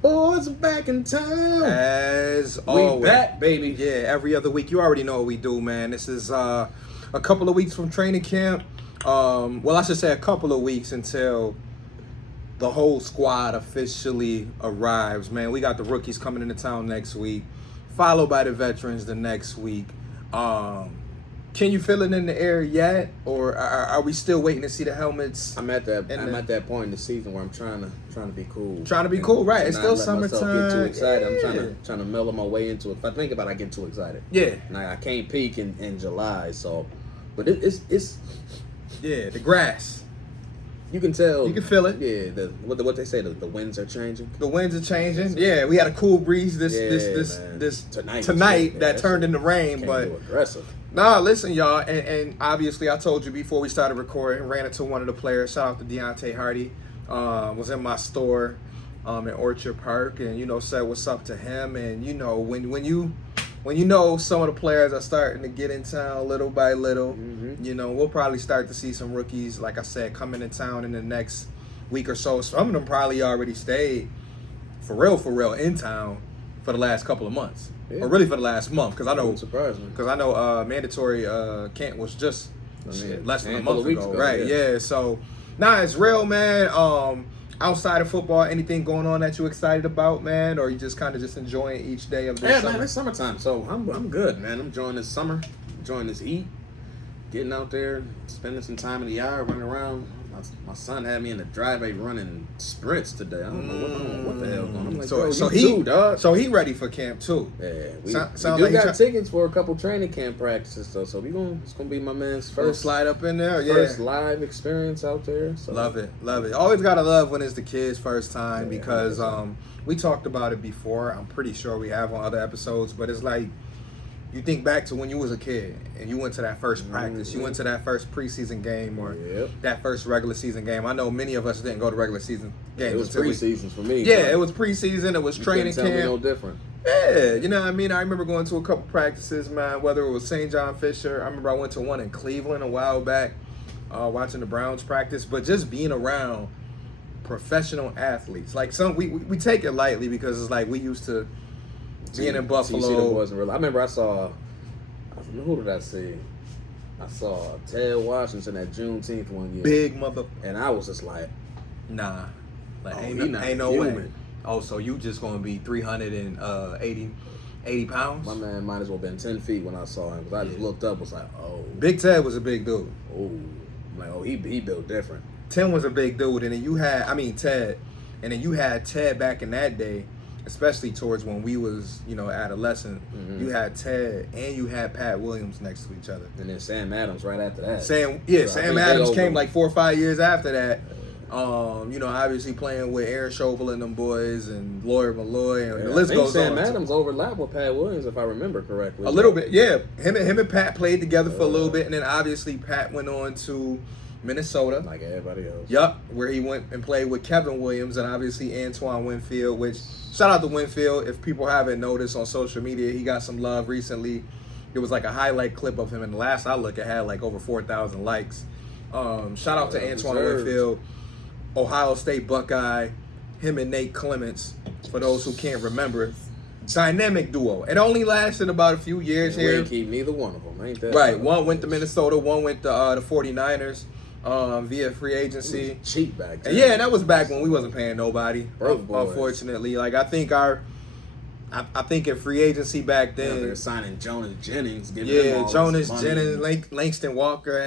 boys are back in town. As always. We back, baby. Yeah, every other week. You already know what we do, man. This is a couple of weeks from training camp. Well, I should say a couple of weeks until the whole squad officially arrives, man. We got the rookies coming into town next week, followed by the veterans the next week. Can you feel it in the air yet, or are we still waiting to see the helmets? I'm at that point in the season where I'm trying to be cool. Trying to be cool, right? It's still summertime. summertime. Get too excited. Yeah. I'm trying to mellow my way into it. If I think about it, I get too excited. Yeah. Now I can't peak in July, so but it's Yeah, the grass. you can tell. You can feel it. Yeah, what they say, the winds are changing. The winds are changing. Yeah, we had a cool breeze this tonight that turned into rain, Came but too aggressive. nah, listen, y'all, and obviously I told you before we started recording, ran into one of the players. Shout out to Deontay Hardy. Was in my store in Orchard Park, and said what's up to him. And when you know some of the players are starting to get in town little by little, we'll probably start to see some rookies, like I said, coming in town in the next week or so. Some of them probably already stayed for real in town for the last couple of months. Yeah. Or really for the last month, because I know mandatory camp was just less than a month ago, right? Yeah. So, it's real, man. Outside of football, anything going on that you excited about, man, or you just kind of just enjoying each day of this summer? Man, it's summertime, so I'm good, man. I'm enjoying this summer, enjoying this heat, getting out there, spending some time in the yard, running around. My son had me in the driveway running sprints today. I don't know what the hell going on. I'm like, so he ready for camp too. Yeah, we got tickets for a couple training camp practices though. So it's gonna be my man's first slide up in there. First live experience out there. So. Love it. Always gotta love when it's the kids' first time because we talked about it before. I'm pretty sure we have on other episodes, but it's like you think back to when you was a kid and you went to that first practice, you went to that first preseason game or that first regular season game. I know many of us didn't go to regular season games. It was preseason for me. Yeah, it was preseason. It was training camp. Me no different. Yeah, you know what I mean? I remember going to a couple practices, man, whether it was St. John Fisher. I remember I went to one in Cleveland a while back, watching the Browns practice, but just being around professional athletes. Like we take it lightly because it's like we used to being in Buffalo. See, the boys in real. I remember who did I see? I saw Ted Washington at Juneteenth one year. Big mother. And I was just like, nah. Like, ain't no way. Oh, so you just going to be 380 pounds? My man might as well been 10 feet when I saw him. Because I just looked up was like, oh. Big Ted was a big dude. Oh. I'm like, oh, he built different. Tim was a big dude. And then you had, Ted. And then you had Ted back in that day. Especially towards when we was, adolescent, you had Ted and you had Pat Williams next to each other. And then Sam Adams right after that. Sam Adams came like 4 or 5 years after that. Obviously playing with Aaron Schobel and them boys and Lloyd Malloy and the list goes Sam on. Sam Adams overlapped with Pat Williams, if I remember correctly. A little bit, yeah. Him and Pat played together for a little bit, and then obviously Pat went on to Minnesota, like everybody else. Yup, where he went and played with Kevin Williams and obviously Antoine Winfield, which shout out to Winfield. If people haven't noticed on social media, he got some love recently. It was like a highlight clip of him, and the last I looked, it had like over 4,000 likes. Shout out to Antoine Winfield, Ohio State Buckeye, him and Nate Clements, for those who can't remember. Dynamic duo. It only lasted about a few years here. We keep neither one of them, ain't that? Right, one went to Minnesota, one went to the 49ers. Via free agency. It was cheap back then. And yeah, that was back when we wasn't paying nobody. Unfortunately, like I think in free agency back then, they're signing Jonas Jennings. Langston Walker,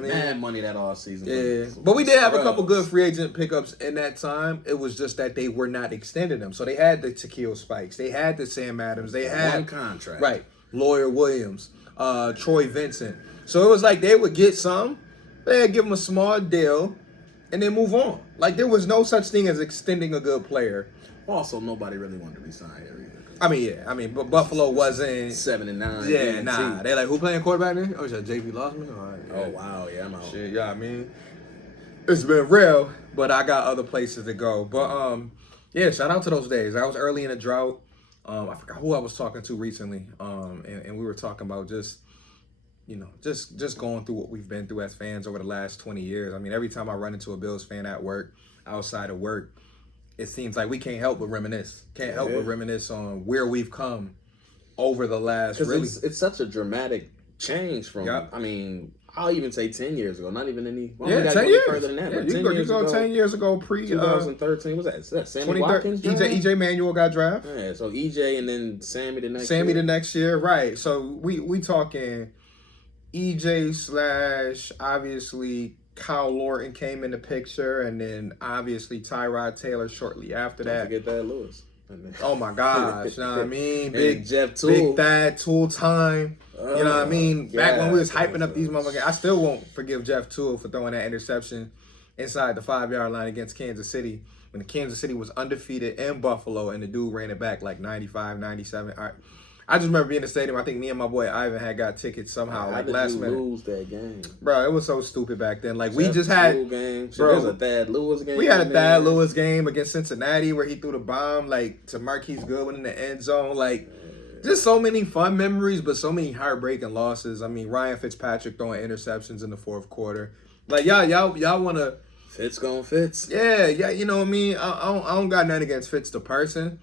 mad money that all season. Yeah, but we did have a couple good free agent pickups in that time. It was just that they were not extending them. So they had the Takeo Spikes, they had the Sam Adams, they had one contract, right? Lawyer Williams, Troy Vincent. So it was like they would get some. They'd give them a small deal and then move on. Like, there was no such thing as extending a good player. Also, nobody really wanted to resign here either. But Buffalo wasn't 7-9. Yeah, nah. They like, who playing quarterback then? Oh, is JV Lossman? Oh, wow, yeah, I'm out. Shit, it's been real, but I got other places to go. But shout out to those days. I was early in the drought. I forgot who I was talking to recently. And we were talking about just going through what we've been through as fans over the last 20 years. I mean, every time I run into a Bills fan at work, outside of work, it seems like we can't help but reminisce. Can't help but reminisce on where we've come over the last. Because it's such a dramatic change from. I mean, I'll even say 10 years ago. Not even any. Well, 10 years further than that. Yeah, but you 10 go, years you go ago, 10 years ago, pre 2013. What's that? Is that Sammy Watkins? EJ Manuel got drafted. Yeah, so EJ and then Sammy the next. Sammy year. the next year, right? So we talking EJ / obviously Kyle Lorton came in the picture, and then obviously Tyrod Taylor shortly after that. Don't forget that Lewis. Oh my gosh, you know what I mean? Big Jeff Tool. Big Thad, Tool time. You know what I mean? Back when we was hyping up these motherfuckers, I still won't forgive Jeff Tool for throwing that interception inside the 5-yard line against Kansas City when Kansas City was undefeated in Buffalo, and the dude ran it back like 95, 97. I just remember being in the stadium. I think me and my boy Ivan had got tickets somehow. How like did last you minute. lose that game, bro? It was so stupid back then. Like Jeff we just had, game. bro. There's a Thad Lewis game. We had a Thad Lewis game against Cincinnati where he threw the bomb like to Marquise Goodwin in the end zone. Like just so many fun memories, but so many heartbreaking losses. I mean, Ryan Fitzpatrick throwing interceptions in the fourth quarter. Like y'all want to. Fitz going Fitz. Yeah, you know what I mean? I don't got nothing against Fitz the person.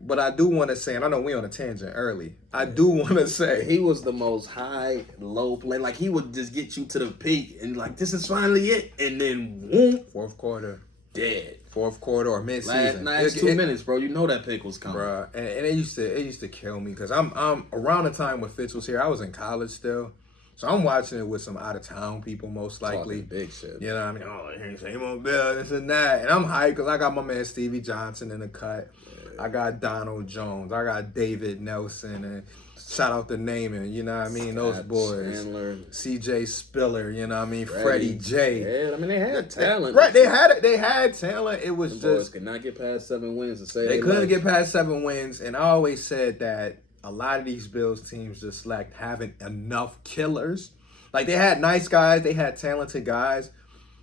But I do want to say, and I know we on a tangent early, I do want to say. He was the most high, low play. Like, he would just get you to the peak and, like, this is finally it. And then, whoop. Fourth quarter. Dead. Fourth quarter or mid-season. Last 2 minutes, bro. You know that pick was coming. Bro, and it used to kill me because I'm around the time when Fitz was here, I was in college still. So I'm watching it with some out-of-town people, most likely. Talking big shit. You know what I mean? Oh, same old Bill, this and that. And I'm hyped because I got my man Stevie Johnson in the cut. I got Donald Jones. I got David Nelson. And shout out to Naaman, you know what I mean? Those boys. Chandler. CJ Spiller, you know what I mean? Freddie J. Yeah, I mean, they had talent. Right, they had talent. It was Them boys just. could not get past 7 wins to say They couldn't get past 7 wins. And I always said that a lot of these Bills teams just lacked having enough killers. Like, they had nice guys. They had talented guys.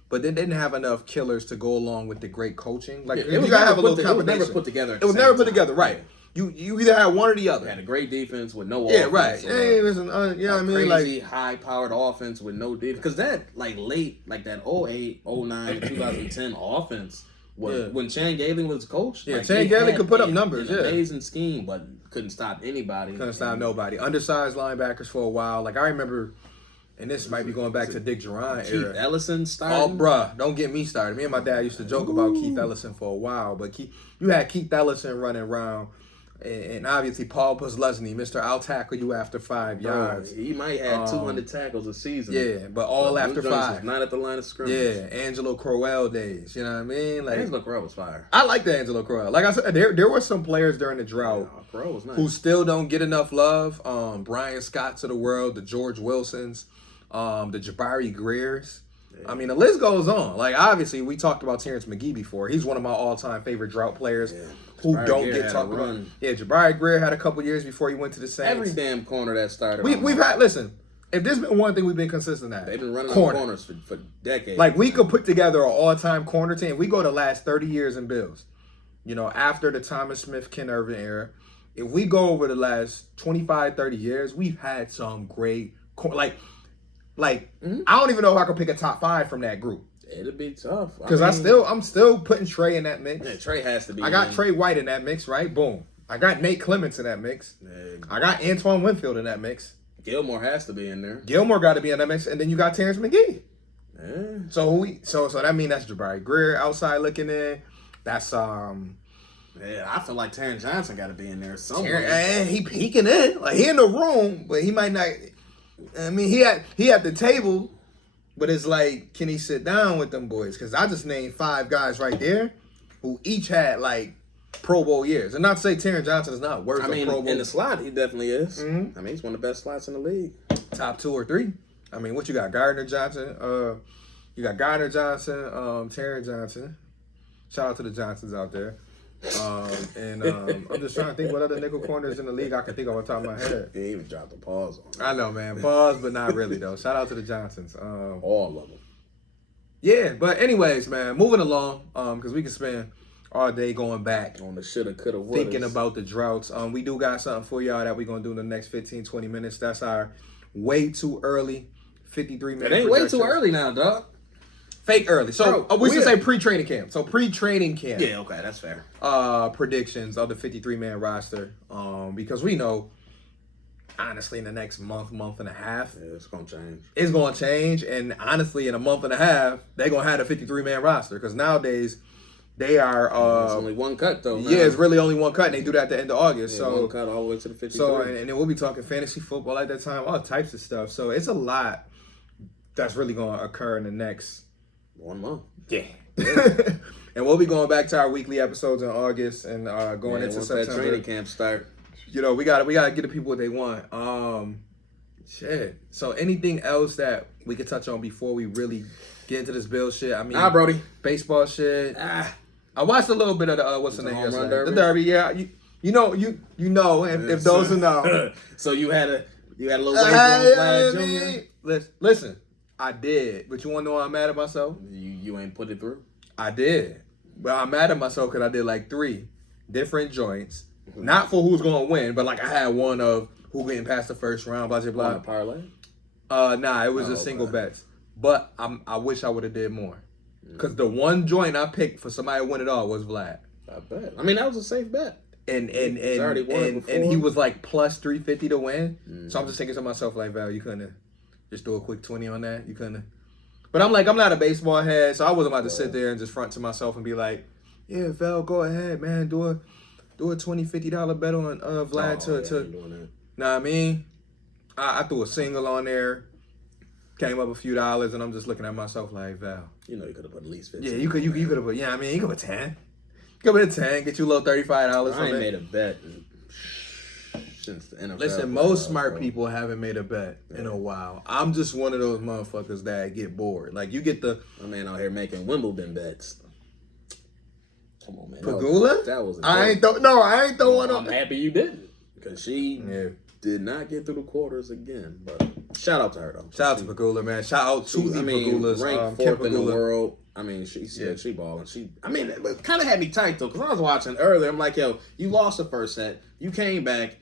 But they didn't have enough killers to go along with the great coaching. Like, you gotta have a little combination. It was never put together. It was never put together, right? You either had one or the other. They had a great defense with no offense. offense. Right. Hey, listen, you know what I mean? Crazy, like high-powered offense with no defense. Because that, like, late, like that 08, 09, 2010 offense, when Chan Gailey was coach. Yeah, like, Chan Gailey could put up numbers, amazing scheme, but couldn't stop anybody. Couldn't stop nobody. Undersized linebackers for a while. Like, I remember... And this might be going back to Dick Geron Keith era. Ellison started. Oh, bruh, don't get me started. Me and my dad used to joke about Keith Ellison for a while, but you had Keith Ellison running around, and obviously Paul Posluszny, Mr. I'll tackle you after 5 yards. He might have 200 tackles a season. Yeah, but all after 5. Not at the line of scrimmage. Yeah, Angelo Crowell days. You know what I mean? Like Angelo Crowell was fire. I like the Angelo Crowell. Like I said, there were some players during the drought Crowell was nice. who still don't get enough love. Brian Scotts of the world, the George Wilsons. The Jabari Greers. Yeah. I mean, the list goes on. Like, obviously, we talked about Terrence McGee before. He's one of my all-time favorite drought players who Jabari don't Greer get talked about. Run. Yeah, Jabari Greer had a couple years before he went to the Saints. Every damn corner that started. We've had, listen, if there's been one thing we've been consistent at, they've been running corners for decades. Like, we could put together an all-time corner team. If we go the last 30 years in Bills, you know, after the Thomas Smith, Ken Irvin era, if we go over the last 25, 30 years, we've had some great, I don't even know if I could pick a top 5 from that group. It'll be tough. Because I'm still putting Trey in that mix. Yeah, Trey has to be. I got Trey White in that mix, right? Boom. I got Nate Clements in that mix. Yeah. I got Antoine Winfield in that mix. Gilmore has to be in there. Gilmore got to be in that mix, and then you got Terrence McGee. Yeah. So that means that's Jabari Greer outside looking in. That's Yeah, I feel like Terrence Johnson got to be in there somewhere. And he peeking in, like he in the room, but he might not. I mean, he at the table, but it's like, can he sit down with them boys? Because I just named 5 guys right there who each had like Pro Bowl years. And not to say Terrence Johnson is not worth a Pro Bowl. In the slot, he definitely is. Mm-hmm. I mean, he's one of the best slots in the league. Top 2 or 3. I mean, what you got? Gardner Johnson. Terrence Johnson. Shout out to the Johnsons out there. I'm just trying to think what other nickel corners in the league I can think of on top of my head. He even dropped a pause on it. I know, man. Pause, but not really, though. Shout out to the Johnsons. All of them. Yeah, but anyways, man, moving along, because we can spend all day going back on the shoulda, coulda, woulda, thinking about the droughts. We do got something for y'all that we're going to do in the next 15, 20 minutes. That's our way too early 53-minute It ain't way too early now, dog. Fake early. So Bro, we should say pre-training camp. So pre-training camp. Yeah, okay, that's fair. Predictions of the 53-man roster. Because we know, honestly, in the next month and a half, Yeah, it's gonna change. It's gonna change. And honestly, in a month and a half, they're gonna have a 53-man roster. Because nowadays, they are. It's only one cut though. Man. Yeah, it's really only one cut, and they do that at the end of August. Yeah, so one cut all the way to the 53. So and then we'll be talking fantasy football at that time, all types of stuff. So it's a lot that's really gonna occur in the next 1 month. Yeah. And we'll be going back to our weekly episodes in August and going into once September. that training camp start. You know, we gotta get the people what they want. Shit. So anything else that we could touch on before we really get into this Bill shit? I mean, Nah, Brody. Baseball shit. I watched a little bit of the what's the name home run yesterday? derby? The derby. Yeah, you know, if those who know. So you had a little wave on Vlad Jr. Listen, I did, but you want to know why I'm mad at myself? You ain't put it through. I did, but I'm mad at myself because I did like 3 different joints, not for who's gonna win, but like I had one of who getting past the first round, blah blah blah. On a parlay. Nah, it was just single bets, but I wish I would have did more, because the one joint I picked for somebody to win it all was Vlad. I bet. I mean, that was a safe bet. And already won and before. he was like plus 350 to win. So I'm just thinking to myself like, Val, you couldn't have just do a quick 20 on that. You couldn't have. But I'm like, I'm not a baseball head, so I wasn't about to sit there and just front to myself and be like, yeah, Val, go ahead, man, do a $20, $50 bet on Vlad to know what I mean? I threw a single on there, came up a few dollars, and I'm just looking at myself like, Val. You know you could have put at least 15. Yeah, you could have put, yeah, I mean, you could put 10. You could put 10, get you a little $35. I ain't made a bet since the NFL. Listen, most smart people haven't made a bet in a while. I'm just one of those motherfuckers that get bored. Like, you get the... My man out here making Wimbledon bets. Come on, man. Pagula? That was I ain't the one on... I'm happy you didn't. Because she did not get through the quarters again. But shout out to her, though. Shout out to Pagula, man. Shout out to the Pagulas. Ranked fourth in the world. I mean, she balling. It kind of had me tight, though, because I was watching earlier. I'm like, yo, you lost the first set. You came back,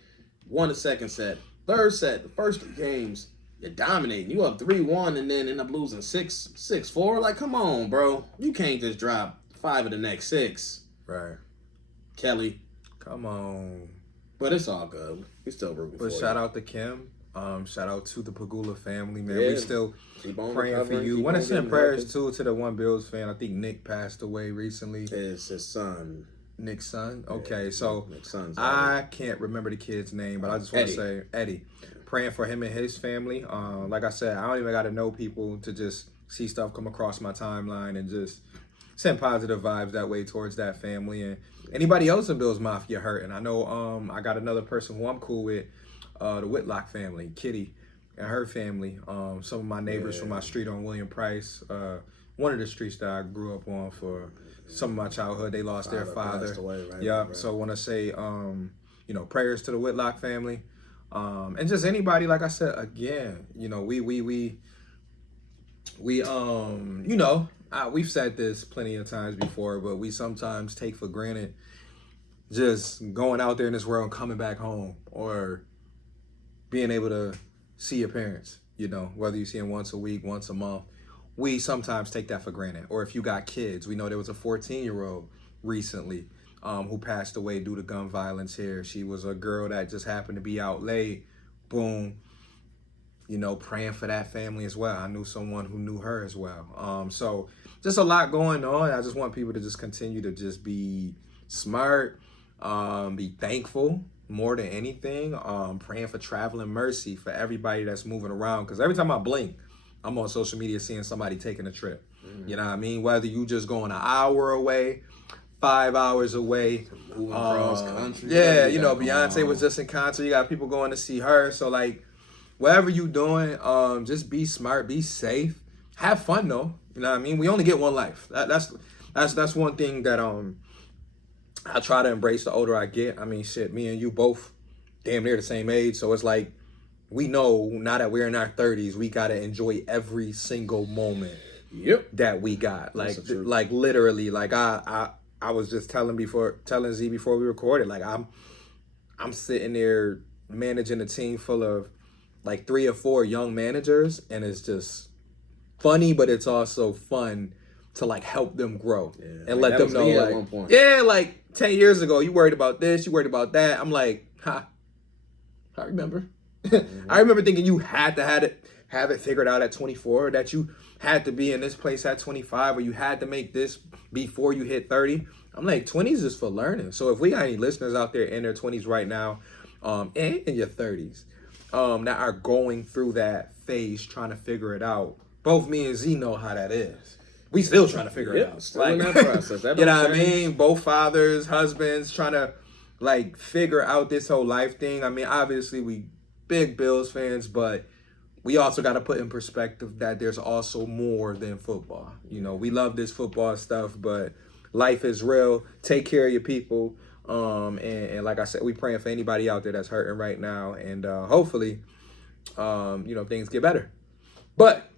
won the second set. Third set, the first 2 games, you're dominating. You up 3-1 and then end up losing 6-4. Like, come on, bro. You can't just drop 5 of the next 6. Right. Kelly. Come on. But it's all good. We still rooting for you. But shout out to Kim. Shout out to the Pagula family, man. Yeah. We still praying for you. Want to send prayers too to the one Bills fan. I think Nick passed away recently. It's his son. Nick's son? Okay, so Nick's son's I can't remember the kid's name, but I just want to say Eddie. Praying for him and his family. Like I said, I don't even got to know people to just see stuff come across my timeline and just send positive vibes that way towards that family. And anybody else in Bills Mafia hurting. I know I got another person who I'm cool with, the Whitlock family, Kitty and her family. Some of my neighbors from my street on William Price, one of the streets that I grew up on for some of my childhood, they lost their father. So I want to say, prayers to the Whitlock family. And just anybody, like I said, again, we've said this plenty of times before, but we sometimes take for granted just going out there in this world and coming back home, or being able to see your parents, whether you see them once a week, once a month. We sometimes take that for granted. Or if you got kids, we know there was a 14-year-old recently who passed away due to gun violence here. She was a girl that just happened to be out late. Boom. Praying for that family as well. I knew someone who knew her as well. So just a lot going on. I just want people to just continue to just be smart, be thankful more than anything. Praying for traveling mercy for everybody that's moving around. Because every time I blink, I'm on social media seeing somebody taking a trip. You know what I mean? Whether you just going an hour away, 5 hours away. Moving across country. Yeah, Beyonce was just in concert. You got people going to see her. So, like, whatever you doing, just be smart, be safe. Have fun, though. You know what I mean? We only get one life. That's one thing that I try to embrace the older I get. I mean, shit, me and you both damn near the same age. So it's like, we know now that we're in our 30s, we got to enjoy every single moment that we got. Like literally, like I was just telling Z before we recorded, like I'm sitting there managing a team full of like 3 or 4 young managers, and it's just funny, but it's also fun to like help them grow and like let them know at one point. like 10 years ago, you worried about this, you worried about that. I'm like, I remember. I remember thinking you had to have it figured out at 24, that you had to be in this place at 25, or you had to make this before you hit 30. I'm like, 20s is for learning. So if we got any listeners out there in their 20s right now, and in your 30s, that are going through that phase trying to figure it out, both me and Z know how that is. We still trying to figure it out. Still in that process. That you know what I mean? Both fathers, husbands, trying to like figure out this whole life thing. I mean, obviously we big Bills fans, but we also got to put in perspective that there's also more than football. You know, we love this football stuff, but life is real. Take care of your people. And like I said, we praying for anybody out there that's hurting right now. And hopefully, things get better. But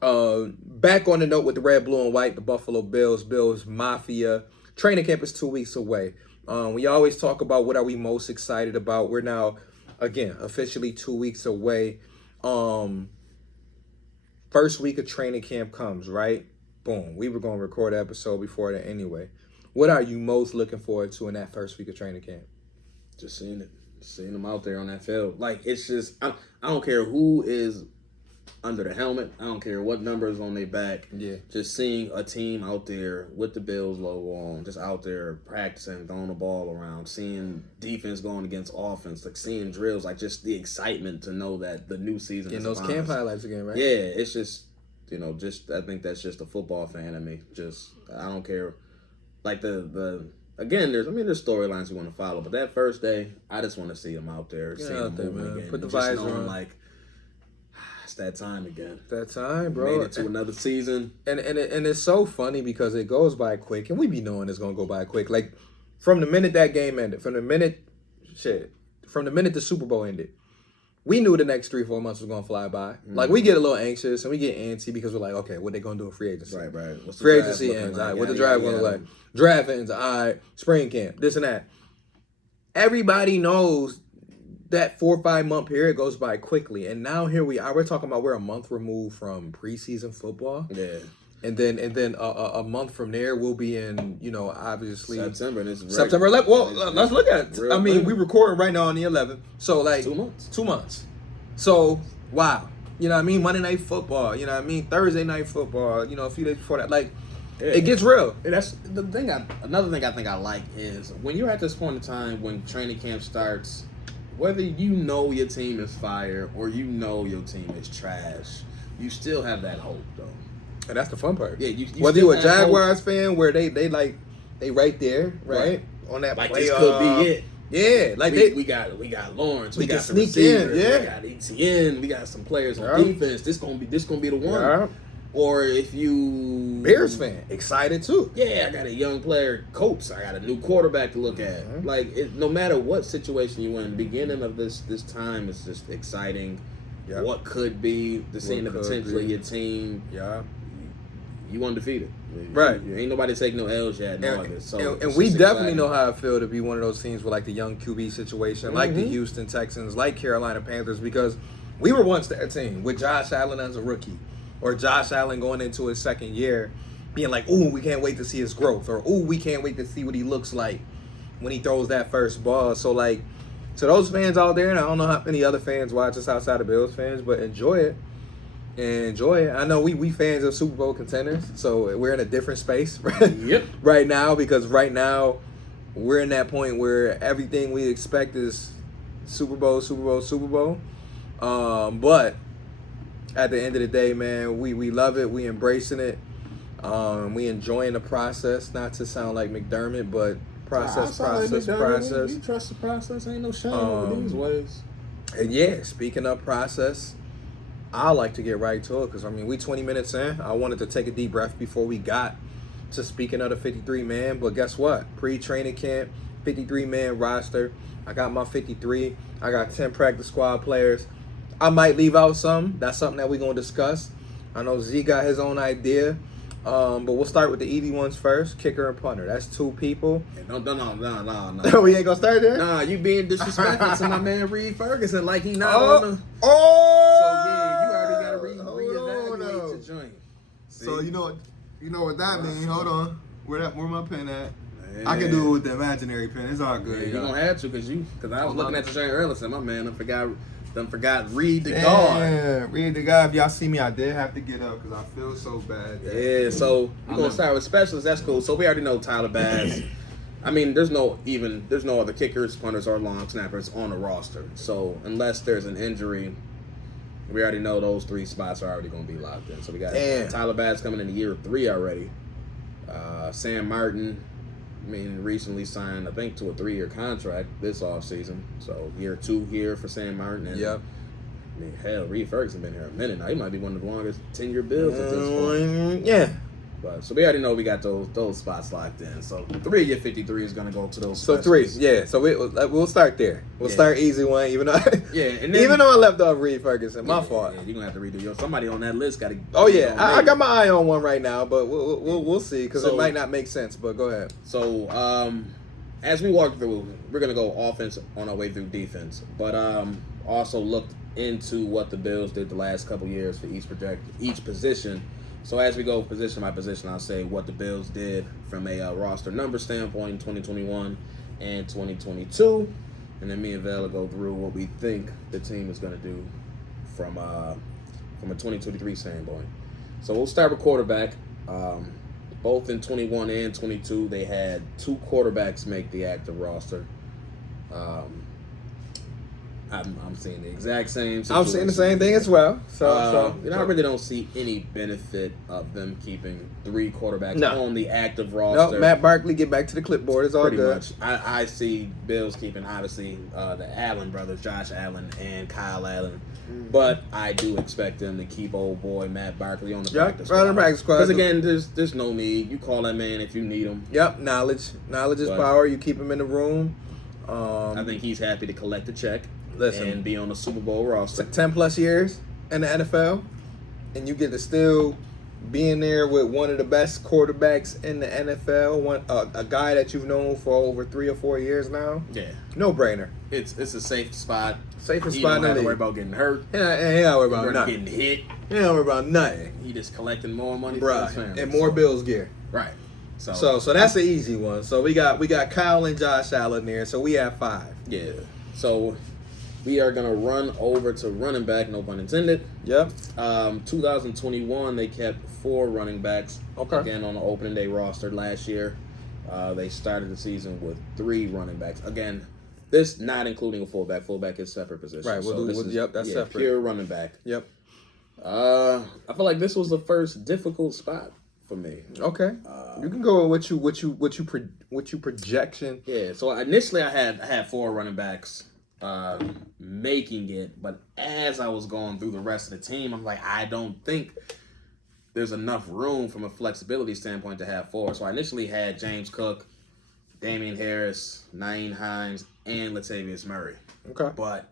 back on the note with the red, blue, and white, the Buffalo Bills Mafia. Training camp is 2 weeks away. We always talk about what are we most excited about. We're now, again, officially 2 weeks away. First week of training camp comes, right? Boom. We were going to record an episode before that anyway. What are you most looking forward to in that first week of training camp? Just seeing it. Seeing them out there on that field. Like, it's just, I don't care who is under the helmet. I don't care what number is on their back. Yeah. Just seeing a team out there with the Bills logo on, just out there practicing, throwing the ball around, seeing defense going against offense, like seeing drills, like just the excitement to know that the new season is those camp highlights again, right? Yeah, it's just, I think that's just a football fan in me. Just, I don't care. Like again, there's storylines you want to follow, but that first day, I just want to see them out there, see them moving again. Put the visor on. Like, it's that time again. That time, bro. Made it to another season. And it's so funny because it goes by quick, and we be knowing it's going to go by quick. Like, from the minute that game ended, from the minute the Super Bowl ended, we knew the next 3-4 months was going to fly by. Mm-hmm. Like, we get a little anxious, and we get antsy because we're like, okay, what they going to do in free agency? Right. Free agency ends. All right, what the draft going to look like? Draft ends. All right, spring camp, this and that. Everybody knows that 4 or 5 month period goes by quickly, and now here we are. We're talking about we're a month removed from preseason football. Yeah, and then a month from there we'll be in obviously September. And it's September 11th. Well, let's look at it. I mean, we recording right now on the 11th, so like 2 months. 2 months. So wow, you know what I mean? Monday Night Football. You know what I mean? Thursday Night Football. A few days before that, like. Yeah. It gets real. And that's the thing. Another thing I think I like is when you're at this point in time when training camp starts, whether you know your team is fire or you know your team is trash, you still have that hope, though. And that's the fun part. Yeah, you whether you're a Jaguars fan where they right there, right? On that like play. This could be it. Yeah, like we got Lawrence, we got some sneak receivers, in, yeah. we got ETN, we got some players on defense. This gonna be the one. Yeah. Or if you Bears fan, excited too. Yeah, I got a young player, Colts. I got a new quarterback to look at. Mm-hmm. Like, no matter what situation you in, the beginning of this time is just exciting. Yep. What could be, seeing the potential of your team. Yeah, you undefeated. Right. You ain't nobody take no L's yet. And we definitely know how I feel to be one of those teams with like the young QB situation, like the Houston Texans, like Carolina Panthers, because we were once that team with Josh Allen as a rookie. Or Josh Allen going into his second year being like, ooh, we can't wait to see his growth. Or, ooh, we can't wait to see what he looks like when he throws that first ball. So, like, to those fans out there, and I don't know how many other fans watch us outside of Bills fans, but enjoy it. Enjoy it. I know we fans of Super Bowl contenders, so we're in a different space right now, because right now we're in that point where everything we expect is Super Bowl. But at the end of the day, man, we love it. We embracing it. We enjoying the process. Not to sound like McDermott, but process. You trust the process. Ain't no shame over these ways. And yeah, speaking of process, I like to get right to it because, we 20 minutes in. I wanted to take a deep breath before we got to speaking of the 53-man. But guess what? Pre-training camp, 53-man roster. I got my 53. I got 10 practice squad players. I might leave out some. That's something that we're going to discuss. I know Z got his own idea. But we'll start with the easy ones first. Kicker and punter. That's 2 people. No. We ain't going to start there? Nah, you being disrespectful to my man Reed Ferguson like he not on the... Oh! So, yeah, you already got to reevaluate your joint. So you know what that means. Hold on. Where my pen at? Yeah. I can do it with the imaginary pen. It's all good. Yeah, you're gonna have to because I was looking at the joint earlier. Said, my man, done forgot read the guard. Yeah, read the guard. If y'all see me, I did have to get up because I feel so bad. Yeah, so we're gonna start with specialists. That's cool. So we already know Tyler Bass. I mean, there's no other kickers, punters, or long snappers on the roster. So unless there's an injury, we already know those 3 spots are already gonna be locked in. So we got Tyler Bass coming in year 3 already. Sam Martin, recently signed, I think, to a 3-year contract this offseason. So year 2 here for Sam Martin. And, yep. Hell, Reed Ferguson been here a minute now. He might be one of the longest 10-year bills at this point. Yeah. But so we already know we got those spots locked in. So 3 of your 53 is going to go to those. So 3, yeah. So we'll start there. We'll start easy one, even though and then, even though I left off Reed Ferguson, my fault. Yeah, you're gonna have to redo somebody on that list. Got to. Oh yeah, I got my eye on one right now, but we'll see because it might not make sense. But go ahead. So as we walk through, we're gonna go offense on our way through defense, but also looked into what the Bills did the last couple years for each position. So as we go position by position, I'll say what the Bills did from a roster number standpoint in 2021 and 2022, and then me and Val will go through what we think the team is going to do from a 2023 standpoint. So we'll start with quarterback. Both in 21 and 22, they had 2 quarterbacks make the active roster. I'm seeing the exact same situation. I'm seeing the same thing as well. So I really don't see any benefit of them keeping 3 quarterbacks on the active no, roster. Matt Barkley, get back to the clipboard. It's all Pretty good. much. I see Bills keeping, obviously, the Allen brothers, Josh Allen and Kyle Allen. But I do expect them to keep old boy Matt Barkley on the practice squad. Because, again, there's no need. You call that man if you need him. Yep, knowledge is power. You keep him in the room. I think he's happy to collect the check. Listen, and be on the Super Bowl roster. 10 plus years in the NFL, and you get to still be in there with one of the best quarterbacks in the NFL, a guy that you've known for over 3 or 4 years now. Yeah, no brainer. It's a safe spot. Safest he spot. Don't have to worry about getting hurt. Yeah, he don't worry about nothing. Getting hit. He don't worry about nothing. He just collecting more money for his family, and more Bills gear. Right. So that's an easy one. So we got Kyle and Josh Allen there. So we have 5. Yeah. So we are going to run over to running back, no pun intended. Yep. 2021, they kept 4 running backs. Okay. Again, on the opening day roster last year. They started the season with 3 running backs. Again, this not including a fullback. Fullback is separate position. Right. That's separate. Pure running back. Yep. I feel like this was the first difficult spot for me. Okay. You can go with what you projection. Yeah. So initially, I had 4 running backs making it, but as I was going through the rest of the team, I'm like, I don't think there's enough room from a flexibility standpoint to have 4. So I initially had James Cook, Damian Harris, Nyheim Hines, and Latavius Murray. Okay. But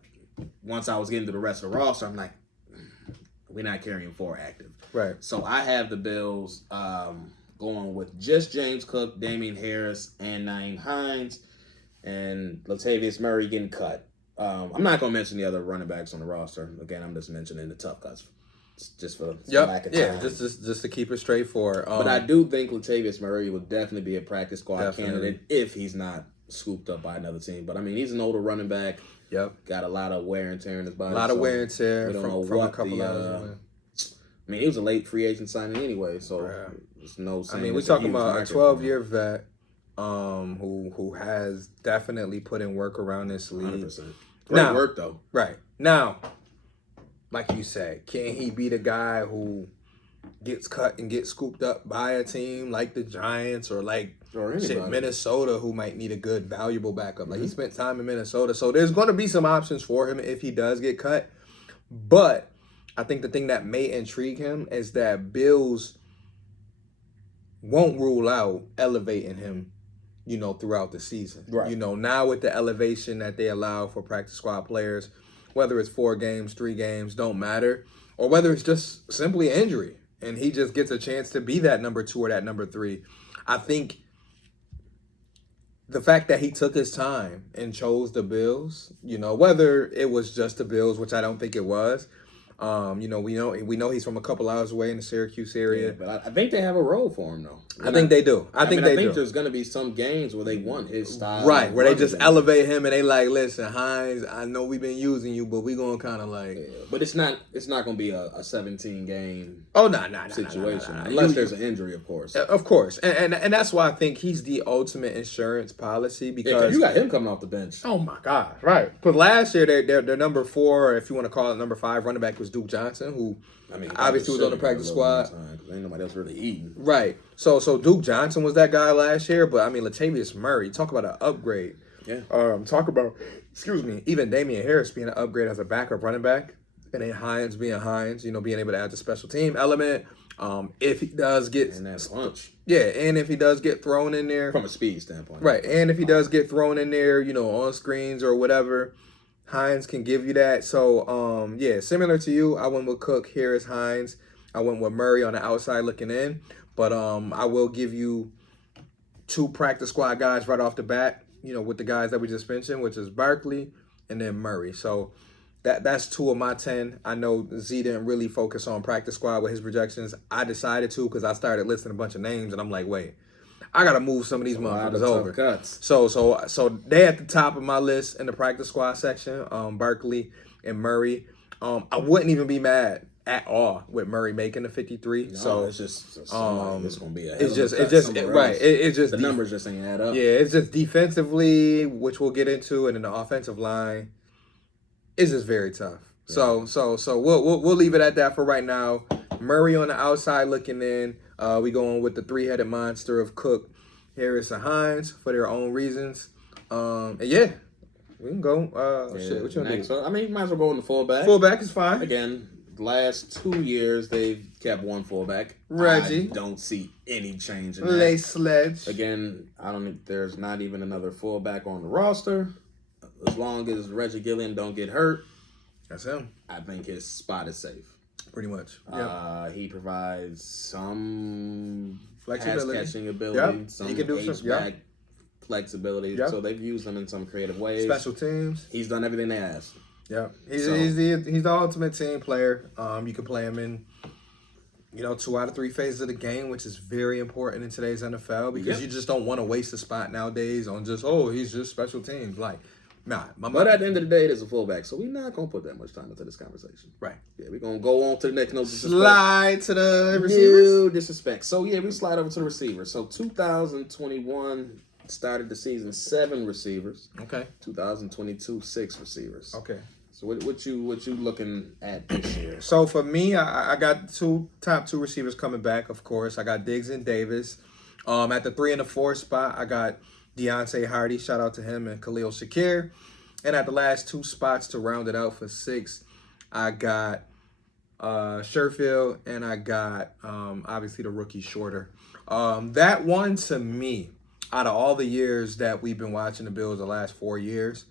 once I was getting to the rest of the roster, I'm like, we're not carrying 4 active. Right. So I have the Bills going with just James Cook, Damian Harris, and Nyheim Hines, and Latavius Murray getting cut. I'm not going to mention the other running backs on the roster. Again, I'm just mentioning the tough cuts just for lack of time. Yeah, just to keep it straightforward. But I do think Latavius Murray will definitely be a practice squad candidate if he's not scooped up by another team. But, I mean, he's an older running back. Yep. Got a lot of wear and tear in his body. A lot of wear and tear. We don't know what a couple I mean, he was a late free agent signing anyway, so there's no saying. I mean, we're talking about a 12-year vet who has definitely put in work around this league. 100%. Great work, though. Right. Now, like you said, can he be the guy who gets cut and gets scooped up by a team like the Giants or Minnesota, who might need a good, valuable backup? Like, he spent time in Minnesota, so there's going to be some options for him if he does get cut. But I think the thing that may intrigue him is that Bills won't rule out elevating him, throughout the season. Right. Now with the elevation that they allow for practice squad players, whether it's 4 games, 3 games, don't matter, or whether it's just simply injury and he just gets a chance to be that number 2 or that number 3. I think the fact that he took his time and chose the Bills, whether it was just the Bills, which I don't think it was, You know, we know he's from a couple hours away in the Syracuse area. Yeah, but I think they have a role for him though. I think they do. I think they do. There's going to be some games where they want his style, right? Where they just elevate him and they like, listen, Hines, I know we've been using you, but we gonna kind of like. Yeah, but it's not going to be a 17 game. Oh no, situation unless there's an injury, of course. Of course, and that's why I think he's the ultimate insurance policy because you got him coming off the bench. Oh my God, right? But last year their number 4, or if you want to call it number 5, running back was Duke Johnson, who obviously was on the practice squad. Ain't nobody else really eating. Right. So Duke Johnson was that guy last year, but I mean Latavius Murray, talk about an upgrade. Yeah. Talk about, even Damian Harris being an upgrade as a backup running back, and then Hines being Hines, you know, being able to add the special team element. If he does get and that's lunch. Yeah, and if he does get thrown in there from a speed standpoint. Right. And if he does get thrown in there, you know, on screens or whatever, Hines can give you that. So yeah, similar to you, I went with Cook, Harris, Hines. I went with Murray on the outside looking in. But I will give you 2 practice squad guys right off the bat, you know, with the guys that we just mentioned, which is Barkley and then Murray. So that's 2 of my 10. I know Z didn't really focus on practice squad with his projections. I decided to because I started listing a bunch of names and I'm like, wait, I gotta move some of these motherfuckers over. Cuts. So they at the top of my list in the practice squad section, Barkley and Murray. I wouldn't even be mad at all with Murray making the 53. No, so it's just it's gonna be it's just the numbers just ain't add up. Yeah, it's just defensively, which we'll get into, and in the offensive line, it's just very tough. Yeah. So we'll leave it at that for right now. Murray on the outside looking in. We going with the 3-headed monster of Cook, Harris, and Hines for their own reasons. And yeah, we can go. Shit, what you want to do? So, I mean, you might as well go in the fullback. Fullback is fine. Again, the last 2 years they've kept one fullback. Reggie. I don't see any change in that. Lay Sledge. Again, I don't think there's not even another fullback on the roster. As long as Reggie Gillian don't get hurt, that's him. I think his spot is safe. Pretty much. He provides some flexibility, pass-catching ability, he can do some flexibility. Yep. So they've used him in some creative ways. Special teams. He's done everything they asked. Yeah, he's the ultimate team player. You can play him in, you know, 2 out of 3 phases of the game, which is very important in today's NFL because you just don't want to waste a spot nowadays on just he's just special teams. Like, nah. But at the end of the day, it is a fullback, so we're not gonna put that much time into this conversation. Right. Yeah, we're gonna go on to the next. No disrespect. Slide to the receivers. No disrespect. So yeah, we slide over to the receivers. So 2021 started the season 7 receivers. Okay. 2022 6 receivers. Okay. So what you looking at this year? So for me, I got top 2 receivers coming back. Of course, I got Diggs and Davis. At the 3 and the 4 spot, I got Deontay Hardy. Shout out to him and Khalil Shakir. And at the last 2 spots to round it out for 6, I got Sherfield and I got obviously the rookie Shorter. That one to me, out of all the years that we've been watching the Bills, the last 4 years,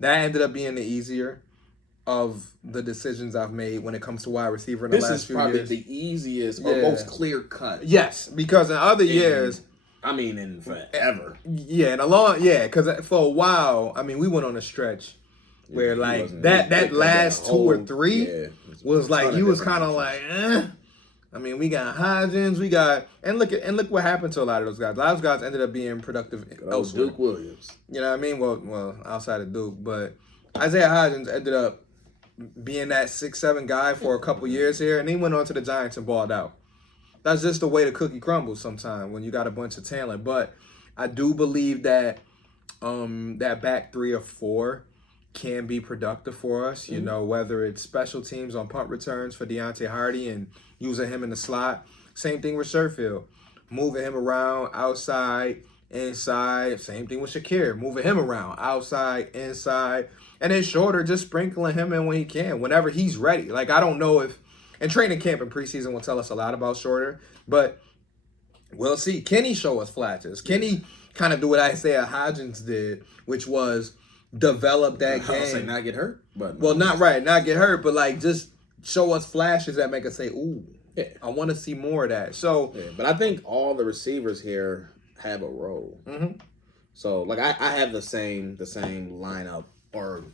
that ended up being the easier of the decisions I've made when it comes to wide receiver in the last few years. This is probably the easiest or most clear cut. Yes, because in other years, I mean, in forever. Yeah, because for a while, I mean, we went on a stretch where like that last 2 or 3 was like you was kind of like, I mean, we got Hodgins, and look what happened to a lot of those guys. A lot of those guys ended up being productive elsewhere. Duke Williams. You know what I mean? Well, outside of Duke, but Isaiah Hodgins ended up being that 6'7" guy for a couple years here, and he went on to the Giants and balled out. That's just the way the cookie crumbles sometimes when you got a bunch of talent. But I do believe that that back 3 or 4 can be productive for us, you know, whether it's special teams on punt returns for Deontay Hardy and using him in the slot. Same thing with Sherfield, moving him around outside, inside. Same thing with Shakir, moving him around outside, inside. And then Shorter, just sprinkling him in when he can, whenever he's ready. Like, I don't know if, and training camp and preseason will tell us a lot about Shorter, but we'll see. Can he show us flashes? Can he kind of do what Isaiah Hodgins did, which was develop that game? Say not get hurt, but well, not get hurt, but like just show us flashes that make us say, "Ooh, yeah, I want to see more of that." So, but I think all the receivers here have a role. Mm-hmm. So, like I have the same lineup or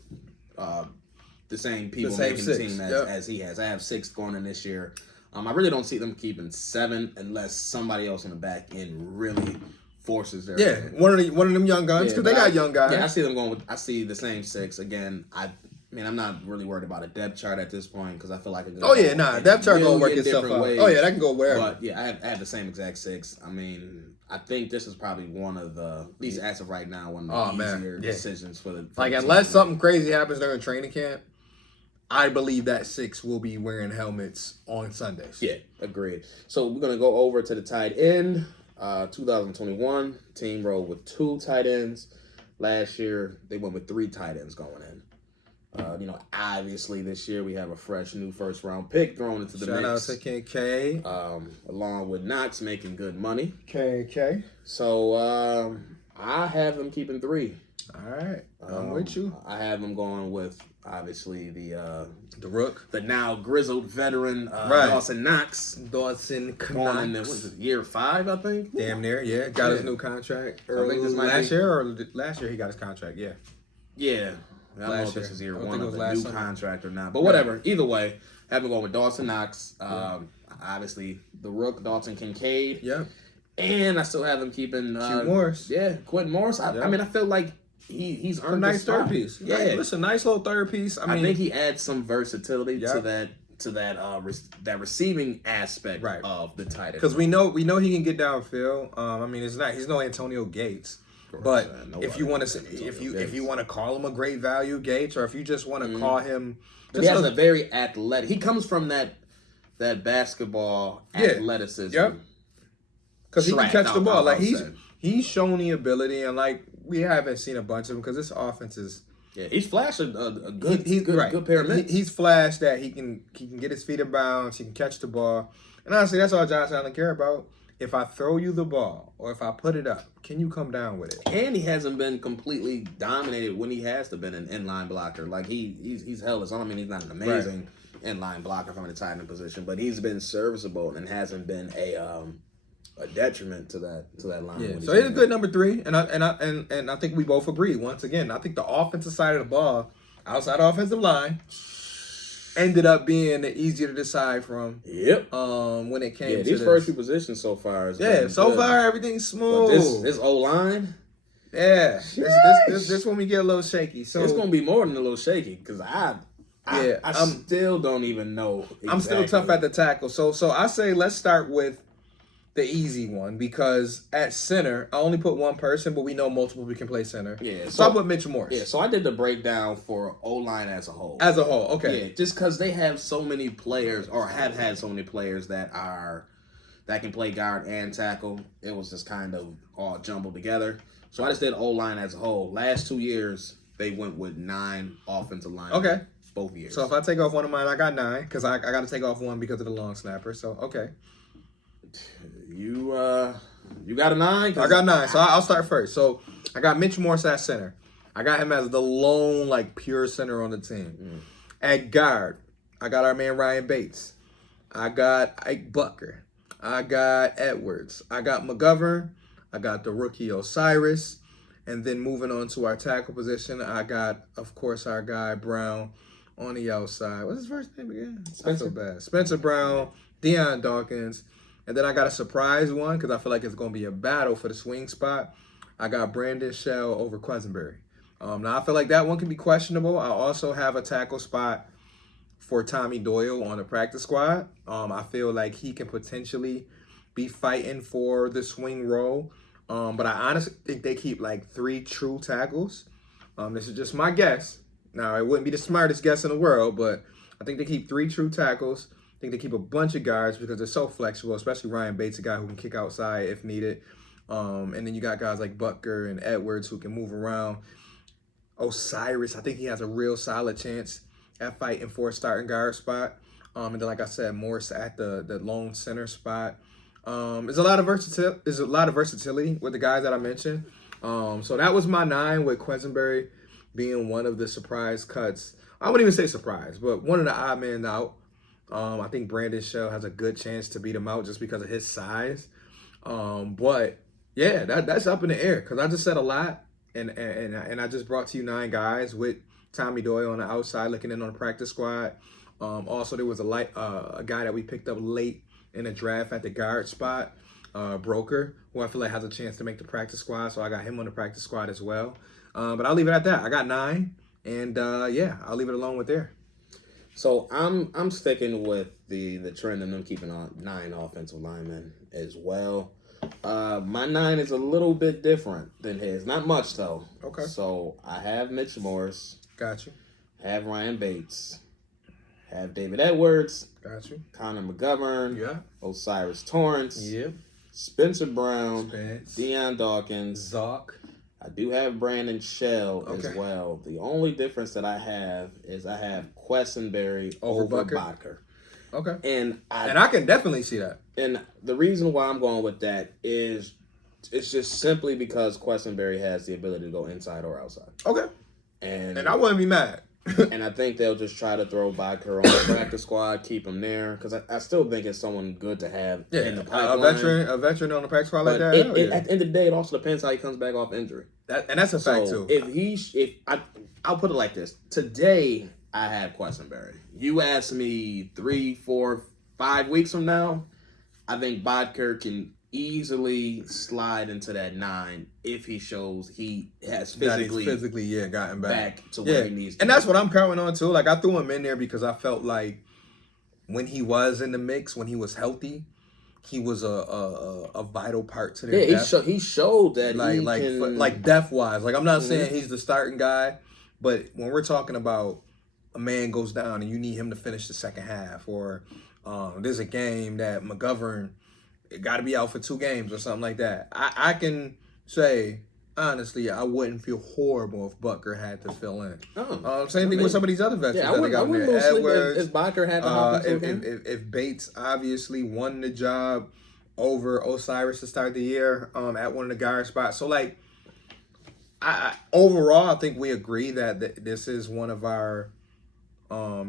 the same people The same making six. the team as he has. I have 6 going in this year. I really don't see them keeping 7 unless somebody else on the back end really forces their hand. one of them young guns because they got young guys. Yeah, I see them going with. I see the same 6 again. I mean, I'm not really worried about a depth chart at this point because I feel like depth chart gonna work itself out. Ways. Oh yeah, that can go wherever. But yeah, I have the same exact 6. I mean, I think this is probably one of the, at least as of right now, one of the easier decisions for the unless something crazy happens during training camp, I believe that 6 will be wearing helmets on Sundays. Yeah, agreed. So we're gonna go over to the tight end. 2021 team rolled with 2 tight ends. Last year they went with 3 tight ends going in. Obviously this year we have a fresh new first round pick thrown into the mix. Shout out to K. Along with Knox making good money. K. So I have him keeping 3. All right, I'm with you. I have him going with obviously the Rook, the now grizzled veteran Dawson Knox. Going in what is it, year 5, I think. Damn near, yeah. Got his new contract early last year he got his contract, yeah. Yeah. I don't know if this is year 1 of the new summer. contract or not. But whatever. Either way, have him going with Dawson Knox. Obviously, the Rook, Dalton Kincaid. Yeah. And I still have him keeping Morris. Yeah, Quentin Morris. I mean, I feel like he's earned a nice third piece. Yeah. Listen, nice little third piece. I think he adds some versatility to that receiving aspect of the tight end. Because we know he can get downfield. I mean, he's no Antonio Gates. But if you want to call him a great value, Gates, or if you just want to call him, he has a very athletic. He comes from that basketball athleticism. Yep. Because he can catch the ball. Like he's shown the ability, and like we haven't seen a bunch of them because this offense is. Yeah, he's flashed a good pair of minutes. He's flashed that he can get his feet in bounds. He can catch the ball, and honestly, that's all Josh Allen care about. If I throw you the ball or if I put it up, can you come down with it? And he hasn't been completely dominated when he has to been an inline blocker. Like he's held his own. I mean, he's not an amazing inline blocker from the tight end position, but he's been serviceable and hasn't been a detriment to that line. Yeah, so he's a good number 3, and I think we both agree. Once again, I think the offensive side of the ball, outside offensive line, ended up being easier to decide from. Yep. When it came to these first few positions so far. So far everything's smooth. This O line. Yeah. This when we get a little shaky. So it's gonna be more than a little shaky because I still don't even know. Exactly. I'm still tough at the tackle. So I say let's start with the easy one because at center, I only put one person, but we know multiple we can play center. Yeah. So I put Mitch Morse. Yeah, so I did the breakdown for O-line as a whole. Okay. Yeah, just because they have so many players or have had so many players that can play guard and tackle, it was just kind of all jumbled together. So I just did O-line as a whole. Last 2 years, they went with 9 offensive linemen. Okay. Both years. So if I take off one of mine, I got 9 because I got to take off one because of the long snapper. So, okay. You got a 9? I got 9, so I'll start first. So I got Mitch Morse at center. I got him as the lone, pure center on the team. At guard, I got our man Ryan Bates. I got Ike Bucker. I got Edwards. I got McGovern. I got the rookie Osiris. And then moving on to our tackle position, I got, of course, our guy Brown on the outside. What's his first name again? Spencer. I feel bad. Spencer Brown, Deion Dawkins. And then I got a surprise one because I feel like it's going to be a battle for the swing spot. I got Brandon Shell over Quisenberry. Now, I feel like that one can be questionable. I also have a tackle spot for Tommy Doyle on the practice squad. I feel like he can potentially be fighting for the swing role. But I honestly think they keep 3 true tackles. This is just my guess. Now, it wouldn't be the smartest guess in the world, but I think they keep 3 true tackles. I think they keep a bunch of guards because they're so flexible, especially Ryan Bates, a guy who can kick outside if needed. And then you got guys like Butker and Edwards who can move around. Osiris, I think he has a real solid chance at fighting for a starting guard spot. And then, like I said, Morse at the lone center spot. There's a lot of versatility with the guys that I mentioned. So that was my 9 with Quisenberry being one of the surprise cuts. I wouldn't even say surprise, but one of the odd men out. I think Brandon Shell has a good chance to beat him out just because of his size. But yeah, that's up in the air because I just said a lot, and I just brought to you 9 guys with Tommy Doyle on the outside looking in on the practice squad. Also, there was a guy that we picked up late in the draft at the guard spot, Broker, who I feel like has a chance to make the practice squad. So I got him on the practice squad as well. But I'll leave it at that. I got 9, and yeah, I'll leave it alone with there. So I'm sticking with the trend and them keeping on 9 offensive linemen as well. My 9 is a little bit different than his. Not much though. Okay. So I have Mitch Morse. Got you. Have Ryan Bates. Have David Edwards. Got you. Connor McGovern. Yeah. Osiris Torrance. Yep. Spencer Brown. Spence. Deion Dawkins. Zock. I do have Brandon Shell as Okay. well. The only difference that I have is I have Quessenberry over Bodker. Okay. And I can definitely see that. And the reason why I'm going with that is it's just simply because Quessenberry has the ability to go inside or outside. Okay. And I wouldn't be mad. and I think they'll just try to throw Bodker on the practice squad, keep him there, because I still think it's someone good to have in the pipeline. A veteran on the practice squad like that. At the end of the day, it also depends how he comes back off injury. And that's a fact too. I'll put it like this. Today, I have Quessenberry. You ask me 3, 4, 5 weeks from now, I think Bodker can easily slide into that 9 if he shows he has physically gotten back to where he needs to. And that's what I'm counting on too. Like I threw him in there because I felt like when he was in the mix, when he was healthy, he was a vital part to their depth. He showed that like depth wise. Like I'm not saying he's the starting guy, but when we're talking about a man goes down and you need him to finish the second half, or there's a game that McGovern got to be out for 2 games or something like that. I can say, honestly, I wouldn't feel horrible if Butker had to fill in. Same thing with some of these other veterans that they got in there. Edwards, if Butker had to hop into him. If Bates obviously won the job over Osiris to start the year at one of the guard spots. So, like, overall, I think we agree that this is one of our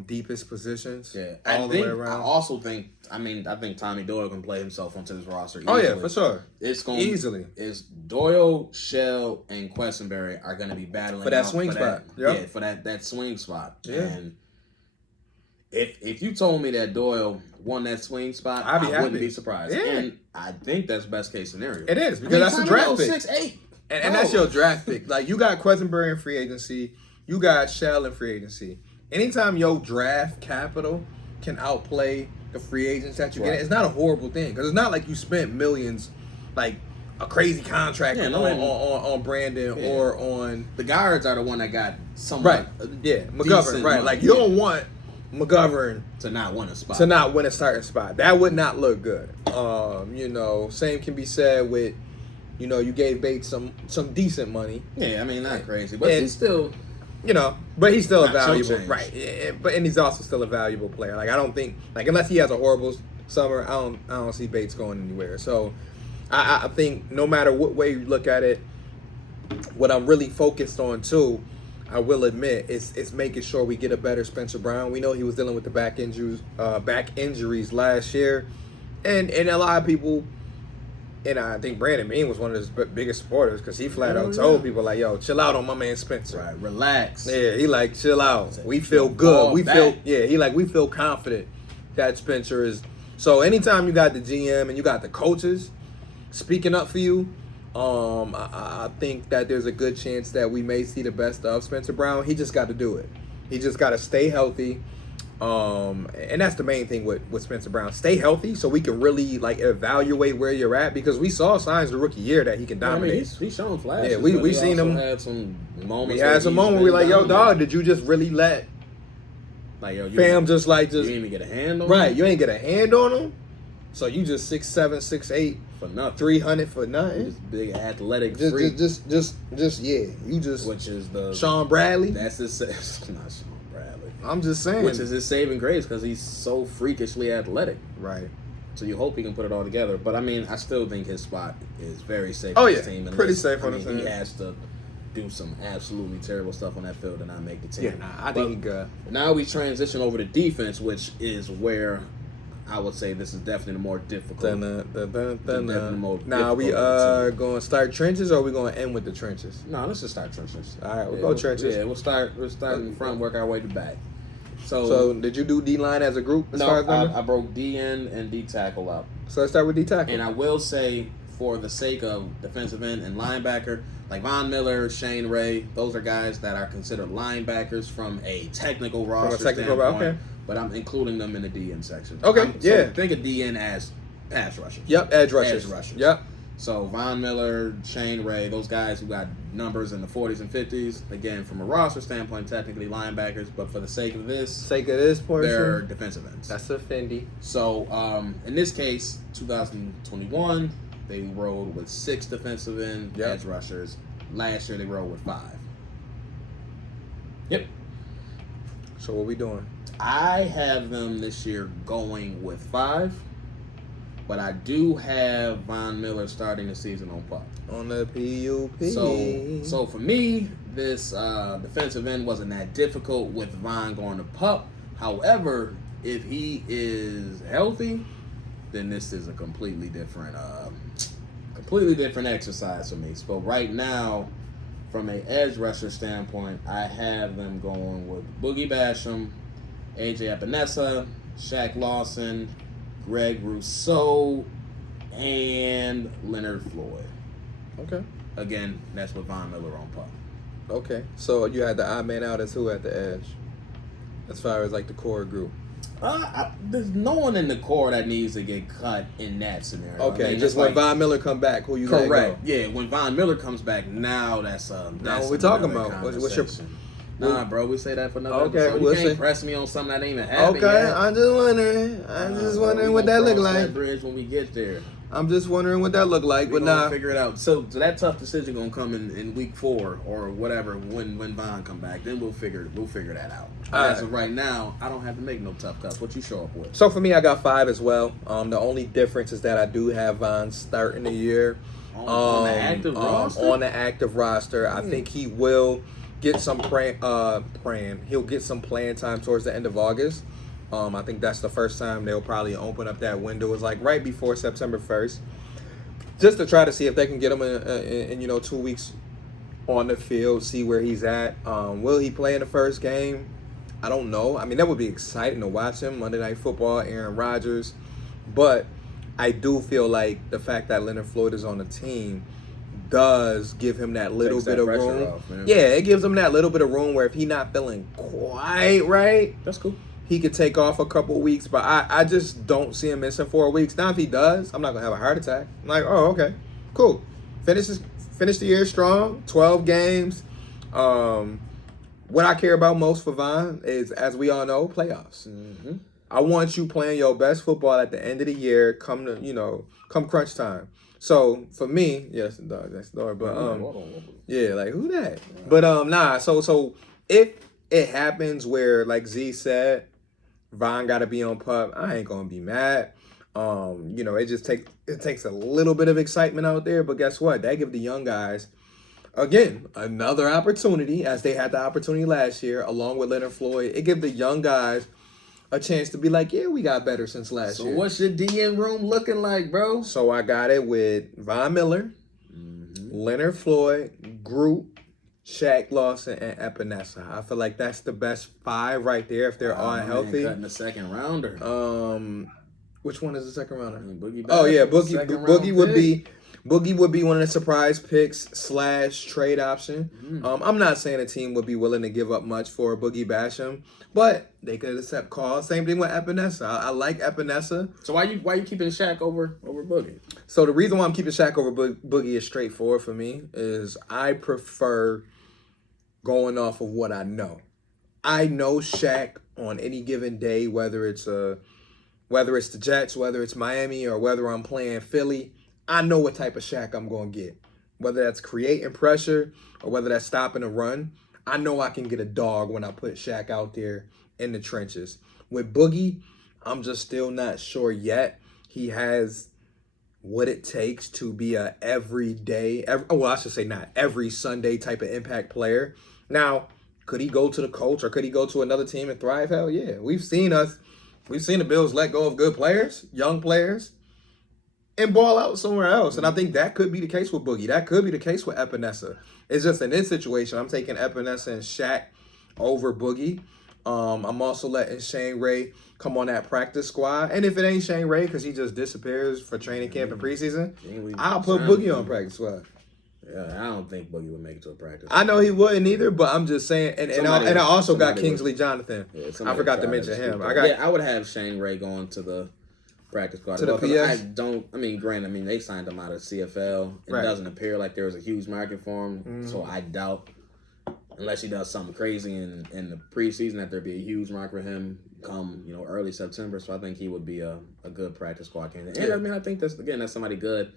deepest positions. Yeah, all the way around. I also think, I think Tommy Doyle can play himself onto this roster easily. Oh yeah, for sure. It's going easily. Is Doyle, Shell, and Quessenberry are going to be battling for that swing spot. Yeah, for that swing spot. Yeah. And if you told me that Doyle won that swing spot, I wouldn't be surprised. Yeah. And I think that's best case scenario. It is because that's a draft pick. 6'8". And that's your draft pick. Like you got Quessenberry in free agency, you got Shell in free agency. Anytime your draft capital can outplay the free agents that you get, it's not a horrible thing because it's not like you spent millions, like a crazy contract on Brandon or on the guards are the one that got some McGovern right. Like you don't want McGovern to not win a spot, a starting spot. That would not look good. Same can be said with, you gave Bates some decent money. Yeah, not crazy, but he's still. But he's still a valuable, right? Yeah, and he's also still a valuable player. Like I don't think, unless he has a horrible summer, I don't see Bates going anywhere. So I think no matter what way you look at it, what I'm really focused on too, I will admit, is making sure we get a better Spencer Brown. We know he was dealing with the back injuries last year, and a lot of people. And I think Brandon Bean was one of his biggest supporters because he flat out told people like, "Yo, chill out on my man Spencer. Right, relax." Yeah, he like chill out. We feel good. We feel confident that Spencer is. So anytime you got the GM and you got the coaches speaking up for you, I think that there's a good chance that we may see the best of Spencer Brown. He just got to do it. He just got to stay healthy. And that's the main thing with Spencer Brown. Stay healthy so we can really evaluate where you're at because we saw signs the rookie year that he can dominate. He's shown flashes. Yeah, we seen him. Had some moments. We had some moments where we like, yo, dog, did you just really let fam just you didn't even get a hand on him? Right, you ain't get a hand on him. So you just 6'7", 6'8" for nothing. 300 for nothing. Just big athletic freak. You just which is the Sean Bradley. That's his not Sean Bradley. I'm just saying. Which is his saving grace because he's so freakishly athletic. Right. So you hope he can put it all together. But I still think his spot is very safe on his team. Pretty safe on his team. He has to do some absolutely terrible stuff on that field and not make the team. Yeah, I think he good. Now we transition over to defense, which is where I would say this is definitely the more difficult. Now we going to start trenches, or are we going to end with the trenches? No, let's just start trenches. All right, we'll go trenches. Yeah, we'll start in front, work our way to back. So did you do D-line as a group? I broke D end and D tackle up. So let's start with D tackle. And I will say, for the sake of defensive end and linebacker, like Von Miller, Shane Ray, those are guys that are considered linebackers from a technical roster standpoint. Okay. But I'm including them in the DN section. Okay, So think of DN as pass rushers. Yep, edge rushers. Yep. So Von Miller, Shane Ray, those guys who got numbers in the 40s and 50s, again, from a roster standpoint, technically linebackers, but for the sake of this portion, they're defensive ends. That's a Fendi. So in this case, 2021, they rolled with 6 defensive end edge rushers. Last year, they rolled with 5. Yep. So what we doing? I have them this year going with 5. But I do have Von Miller starting the season on PUP. On the PUP. So for me, this defensive end wasn't that difficult with Von going to PUP. However, if he is healthy, then this is a completely different exercise for me. So right now, from an edge rusher standpoint, I have them going with Boogie Basham, AJ Epinesa, Shaq Lawson, Greg Rousseau, and Leonard Floyd. Okay. Again, that's with Von Miller on PUP. Okay. So you had the odd man out as who at the edge? As far as like the core group? There's no one in the core that needs to get cut in that scenario. Okay, I mean, just when Von Miller come back, who you got? Correct. Yeah, when Von Miller comes back, now that's what we talking about. What's your... Nah, bro, we say that for another episode. You can't press me on something that ain't even happening yet. yet. I'm just wondering what that look like. That bridge when we get there. I'm just wondering what that look like, We're gonna figure it out. So that tough decision gonna come in week 4 or whatever when Von come back. Then we'll figure that out. As of right now, I don't have to make no tough cuts. What you show up with? So for me, I got 5 as well. The only difference is that I do have Von starting the year on the active roster. On the active roster, I think he will get some He'll get some playing time towards the end of August. I think that's the first time they'll probably open up that window. It's like right before September 1st, just to try to see if they can get him in 2 weeks on the field, see where he's at. Will he play in the first game? I don't know. I mean, that would be exciting to watch him. Monday Night Football, Aaron Rodgers. But I do feel like the fact that Leonard Floyd is on the team does give him that little bit of room. It gives him that little bit of room where if he's not feeling quite right, that's cool. He could take off a couple weeks, but I just don't see him missing 4 weeks. Now, if he does, I'm not going to have a heart attack. I'm like, oh, okay, cool. Finish the year strong, 12 games. What I care about most for Von is, as we all know, playoffs. Mm-hmm. I want you playing your best football at the end of the year, come crunch time. So, for me, yes, that's the dog, but, yeah, like, who that? Yeah. But, so if it happens where, like Z said, Von got to be on PUP, I ain't going to be mad. It takes a little bit of excitement out there, but guess what? That give the young guys, again, another opportunity, as they had the opportunity last year, along with Leonard Floyd. It give the young guys a chance to be like, yeah, we got better since last year. So what's your DN room looking like, bro? So I got it with Von Miller, Leonard Floyd, Groot, Shaq Lawson, and Epinesa. I feel like that's the best 5 right there if they're all healthy. Cutting the second rounder. Which one is the second rounder? Boogie Boogie would be one of the surprise picks / trade option. I'm not saying a team would be willing to give up much for Boogie Basham, but they could accept calls. Same thing with Epinesa. I like Epinesa. So why you keeping Shaq over Boogie? So the reason why I'm keeping Shaq over Boogie is straightforward for me. Is I prefer going off of what I know. I know Shaq on any given day, whether it's the Jets, whether it's Miami, or whether I'm playing Philly. I know what type of Shaq I'm going to get. Whether that's creating pressure or whether that's stopping a run, I know I can get a dog when I put Shaq out there in the trenches. With Boogie, I'm just still not sure yet. He has what it takes to be a every Sunday type of impact player. Now, could he go to the Colts or could he go to another team and thrive? Hell yeah. We've seen us We've seen the Bills let go of good players, young players, and ball out somewhere else. And I think that could be the case with Boogie. That could be the case with Epinesa. It's just in this situation, I'm taking Epinesa and Shaq over Boogie. I'm also letting Shane Ray come on that practice squad. And if it ain't Shane Ray because he just disappears for training camp and preseason, I'll put Boogie on practice squad. Yeah, I don't think Boogie would make it to a practice. I know he wouldn't either, but I'm just saying. And I also got Kingsley Jonathan. Yeah, I forgot to mention him. I would have Shane Ray going to the practice squad. To the PS? Granted, they signed him out of CFL. It doesn't appear like there was a huge market for him, so I doubt, unless he does something crazy in the preseason, that there'd be a huge market for him come early September. So I think he would be a good practice squad candidate. And I think that's somebody good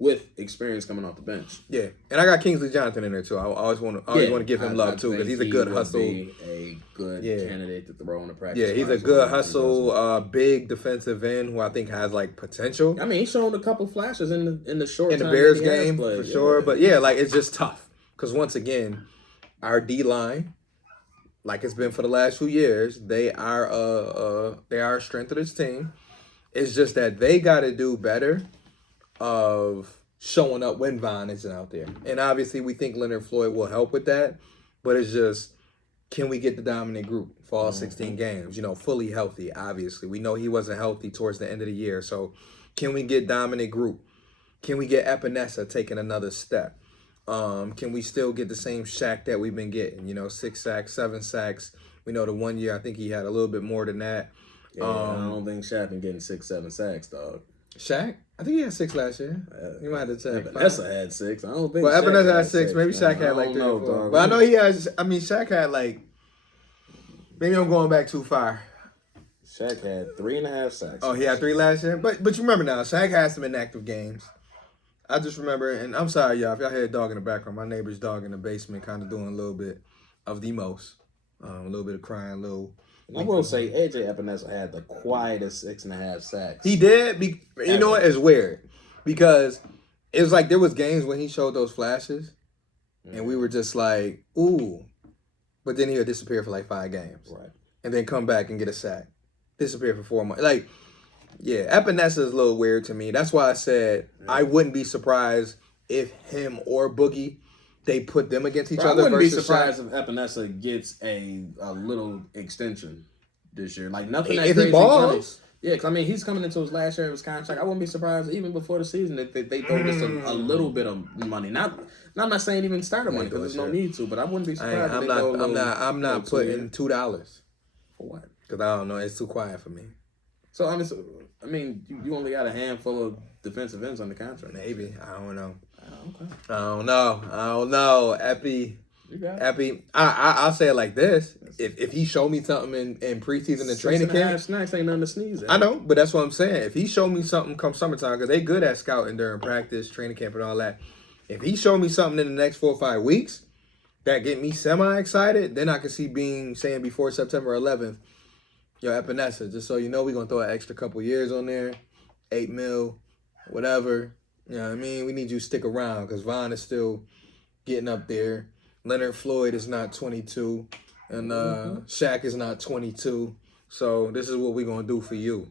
with experience coming off the bench. Yeah, and I got Kingsley Jonathan in there too. I always want to give him love too because he's a good hustle. A good candidate to throw on the practice. Yeah, he's a good hustle, big defensive end who I think has like potential. He's shown a couple flashes in the short in the time Bears game for sure. But it's just tough because once again, our D line, like it's been for the last few years, they are a strength of this team. It's just that they got to do better of showing up when Von isn't out there. And obviously we think Leonard Floyd will help with that, but it's just, can we get the dominant group for all 16 games, fully healthy, obviously. We know he wasn't healthy towards the end of the year, so can we get dominant group? Can we get Epinesa taking another step? Can we still get the same Shaq that we've been getting, 6 sacks, 7 sacks? We know the 1 year, I think he had a little bit more than that. Yeah, I don't think Shaq been getting 6, 7 sacks, dog. Shaq? I think he had 6 last year. You might have to check. Epinesa had 6. I don't think. Well, Epinesa had 6. Maybe Shaq had like 3 or 4. But I know he has. Shaq had like. Maybe I'm going back too far. Shaq had 3.5 sacks. Oh, he had 3 last year. But you remember now, Shaq had some inactive games. I just remember, and I'm sorry, y'all, if y'all hear a dog in the background. My neighbor's dog in the basement, kind of doing a little bit of the most, a little bit of crying, a little. I will say AJ Epinesa had the quietest 6.5 sacks. He did. You know what? It's weird because it was like there was games when he showed those flashes, and we were just like, ooh. But then he would disappear for like 5 games. Right. And then come back and get a sack. Disappear for 4 months. Like, yeah, Epinesa is a little weird to me. That's why I said I wouldn't be surprised if him or Boogie, they put them against each other. I wouldn't be surprised if Epinesa gets a little extension this year. Like nothing that if crazy. He balls. Yeah, because he's coming into his last year of his contract. I wouldn't be surprised even before the season if they throw just a little bit of money. I'm not saying even starter money because there's no need to, but I wouldn't be surprised. I'm not putting $2 for what? Because I don't know. It's too quiet for me. So you only got a handful of defensive ends on the contract. Maybe. I don't know. Okay. I don't know. Epi. I'll say it like this: if he showed me something in preseason and training camp, snacks ain't nothing to sneeze at. I know, but that's what I'm saying. If he showed me something come summertime, because they good at scouting during practice, training camp, and all that. If he showed me something in the next 4 or 5 weeks that get me semi excited, then I could see saying before September 11th, yo, Epinesa, just so you know, we're gonna throw an extra couple years on there, $8 million, whatever. You know what I mean? We need you to stick around because Von is still getting up there. Leonard Floyd is not 22, and Shaq is not 22. So this is what we're going to do for you.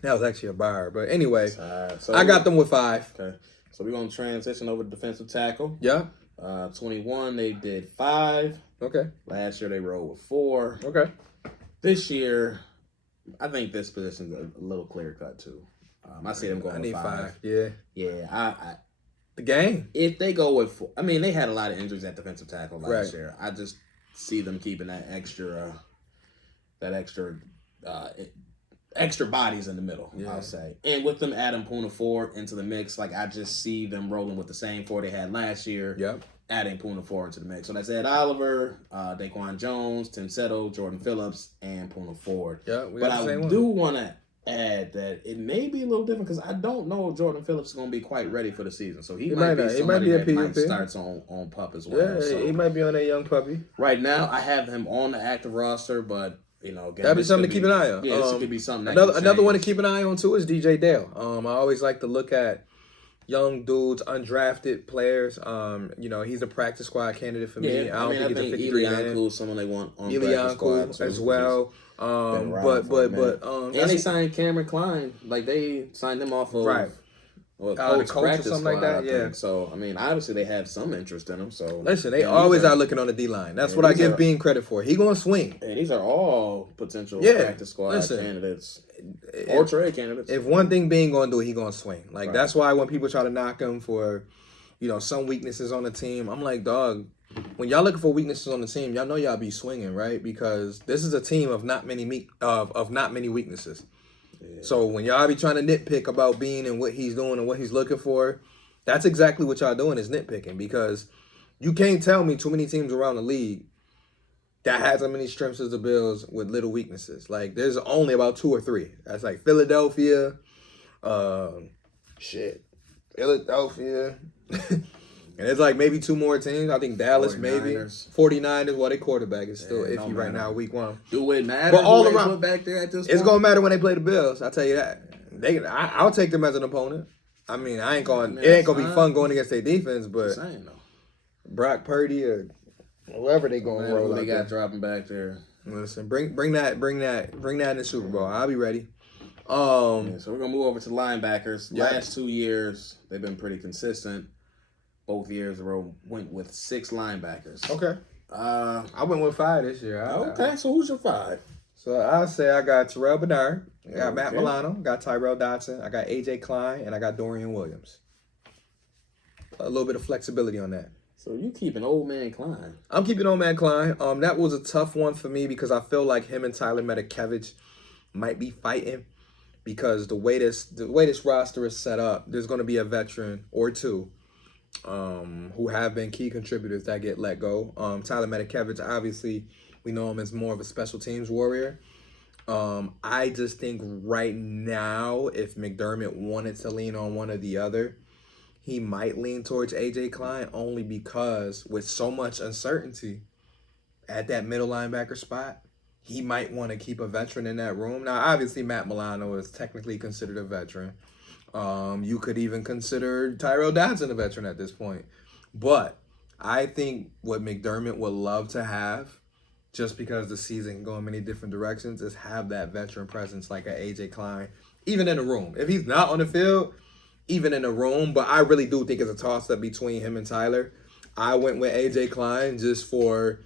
That was actually a bar. But anyway, so I got them with 5. Okay. So we're going to transition over to defensive tackle. Yeah. 21, they did 5. Okay. Last year, they rolled with 4. Okay. This year, I think this position's a little clear-cut, too. I see them going with 5. Yeah. Yeah, the game. If they go with 4, they had a lot of injuries at defensive tackle last year. I just see them keeping that extra bodies in the middle, I'll say. And with them adding Puna 4 into the mix, like I just see them rolling with the same 4 they had last year. Yep. Adding Puna 4 into the mix. So that's Ed Oliver, Daquan Jones, Tim Settle, Jordan Phillips, and Puna 4. Yeah, but I do want to add that it may be a little different because I don't know if Jordan Phillips is going to be quite ready for the season. So he might be somebody that might starts on pup as well. Yeah, so he might be on a young puppy. Right now, I have him on the active roster, but again, that'd be something to keep an eye on. Yeah, this could be something. Another one to keep an eye on too is DJ Dale. I always like to look at young dudes, undrafted players. He's a practice squad candidate for me. Yeah, I mean, I think he's a think 53 man. Elianku is someone they want on practice squad Elianku too. as 'Cause well. he's been around for a minute. And That's they signed Cameron Klein. Like they signed him off of right. Well, The Colts coach or practice something like squad, that. I Yeah. think. So, I mean, obviously they have some interest in him. So, Listen, they and always these are looking on the D line. That's Yeah, what I these give are- Bean credit for. He gonna swing. And these are all potential Yeah, practice squad listen, candidates or trade candidates. If one thing Bean gonna do, he gonna swing. Like Right. that's why when people try to knock him for, some weaknesses on the team, I'm like, dog. When y'all looking for weaknesses on the team, y'all know y'all be swinging, right? Because this is a team of not many weaknesses. Yeah. So when y'all be trying to nitpick about Bean and what he's doing and what he's looking for, that's exactly what y'all doing is nitpicking, because you can't tell me too many teams around the league that has as many strengths as the Bills with little weaknesses. Like there's only about 2 or 3. That's like Philadelphia, Philadelphia. And it's like maybe 2 more teams. I think Dallas 49ers. maybe. 49ers, well, their quarterback is still Yeah, iffy no right matter. now, week 1. Do it matter? But all who they around- put back there at this It's point? gonna matter when they play the Bills. I'll tell you that. I'll take them as an opponent. I mean, it ain't gonna be fun going against their defense, but Saying, though. Brock Purdy or whoever they gonna Man, roll who out they there. got dropping back there. Listen, bring that in the Super Bowl. I'll be ready. Yeah, so we're gonna move over to linebackers. Yeah. Last 2 years, they've been pretty consistent. Both years went with 6 linebackers. Okay. I went with 5 this year. Okay, so who's your 5? So I'll say I got Terrell Bernard, I got Matt Okay. Milano, got Tyrell Dodson, I got AJ Klein, and I got Dorian Williams. A little bit of flexibility on that. So you keep an old man Klein. I'm keeping on man Klein. That was a tough one for me because I feel like him and Tyler Metakevich might be fighting, because the way this roster is set up, there's going to be a veteran or 2 who have been key contributors that get let go. Tyler Metakevich, obviously, we know him as more of a special teams warrior. I just think right now, if McDermott wanted to lean on one or the other, he might lean towards AJ Klein, only because with so much uncertainty at that middle linebacker spot, he might want to keep a veteran in that room. Now, obviously, Matt Milano is technically considered a veteran. You could even consider Tyrell Dodson a veteran at this point. But I think what McDermott would love to have, just because the season can go in many different directions, is have that veteran presence like a AJ Klein, even in the room. If he's not on the field, even in the room. But I really do think it's a toss-up between him and Tyler. I went with AJ Klein just for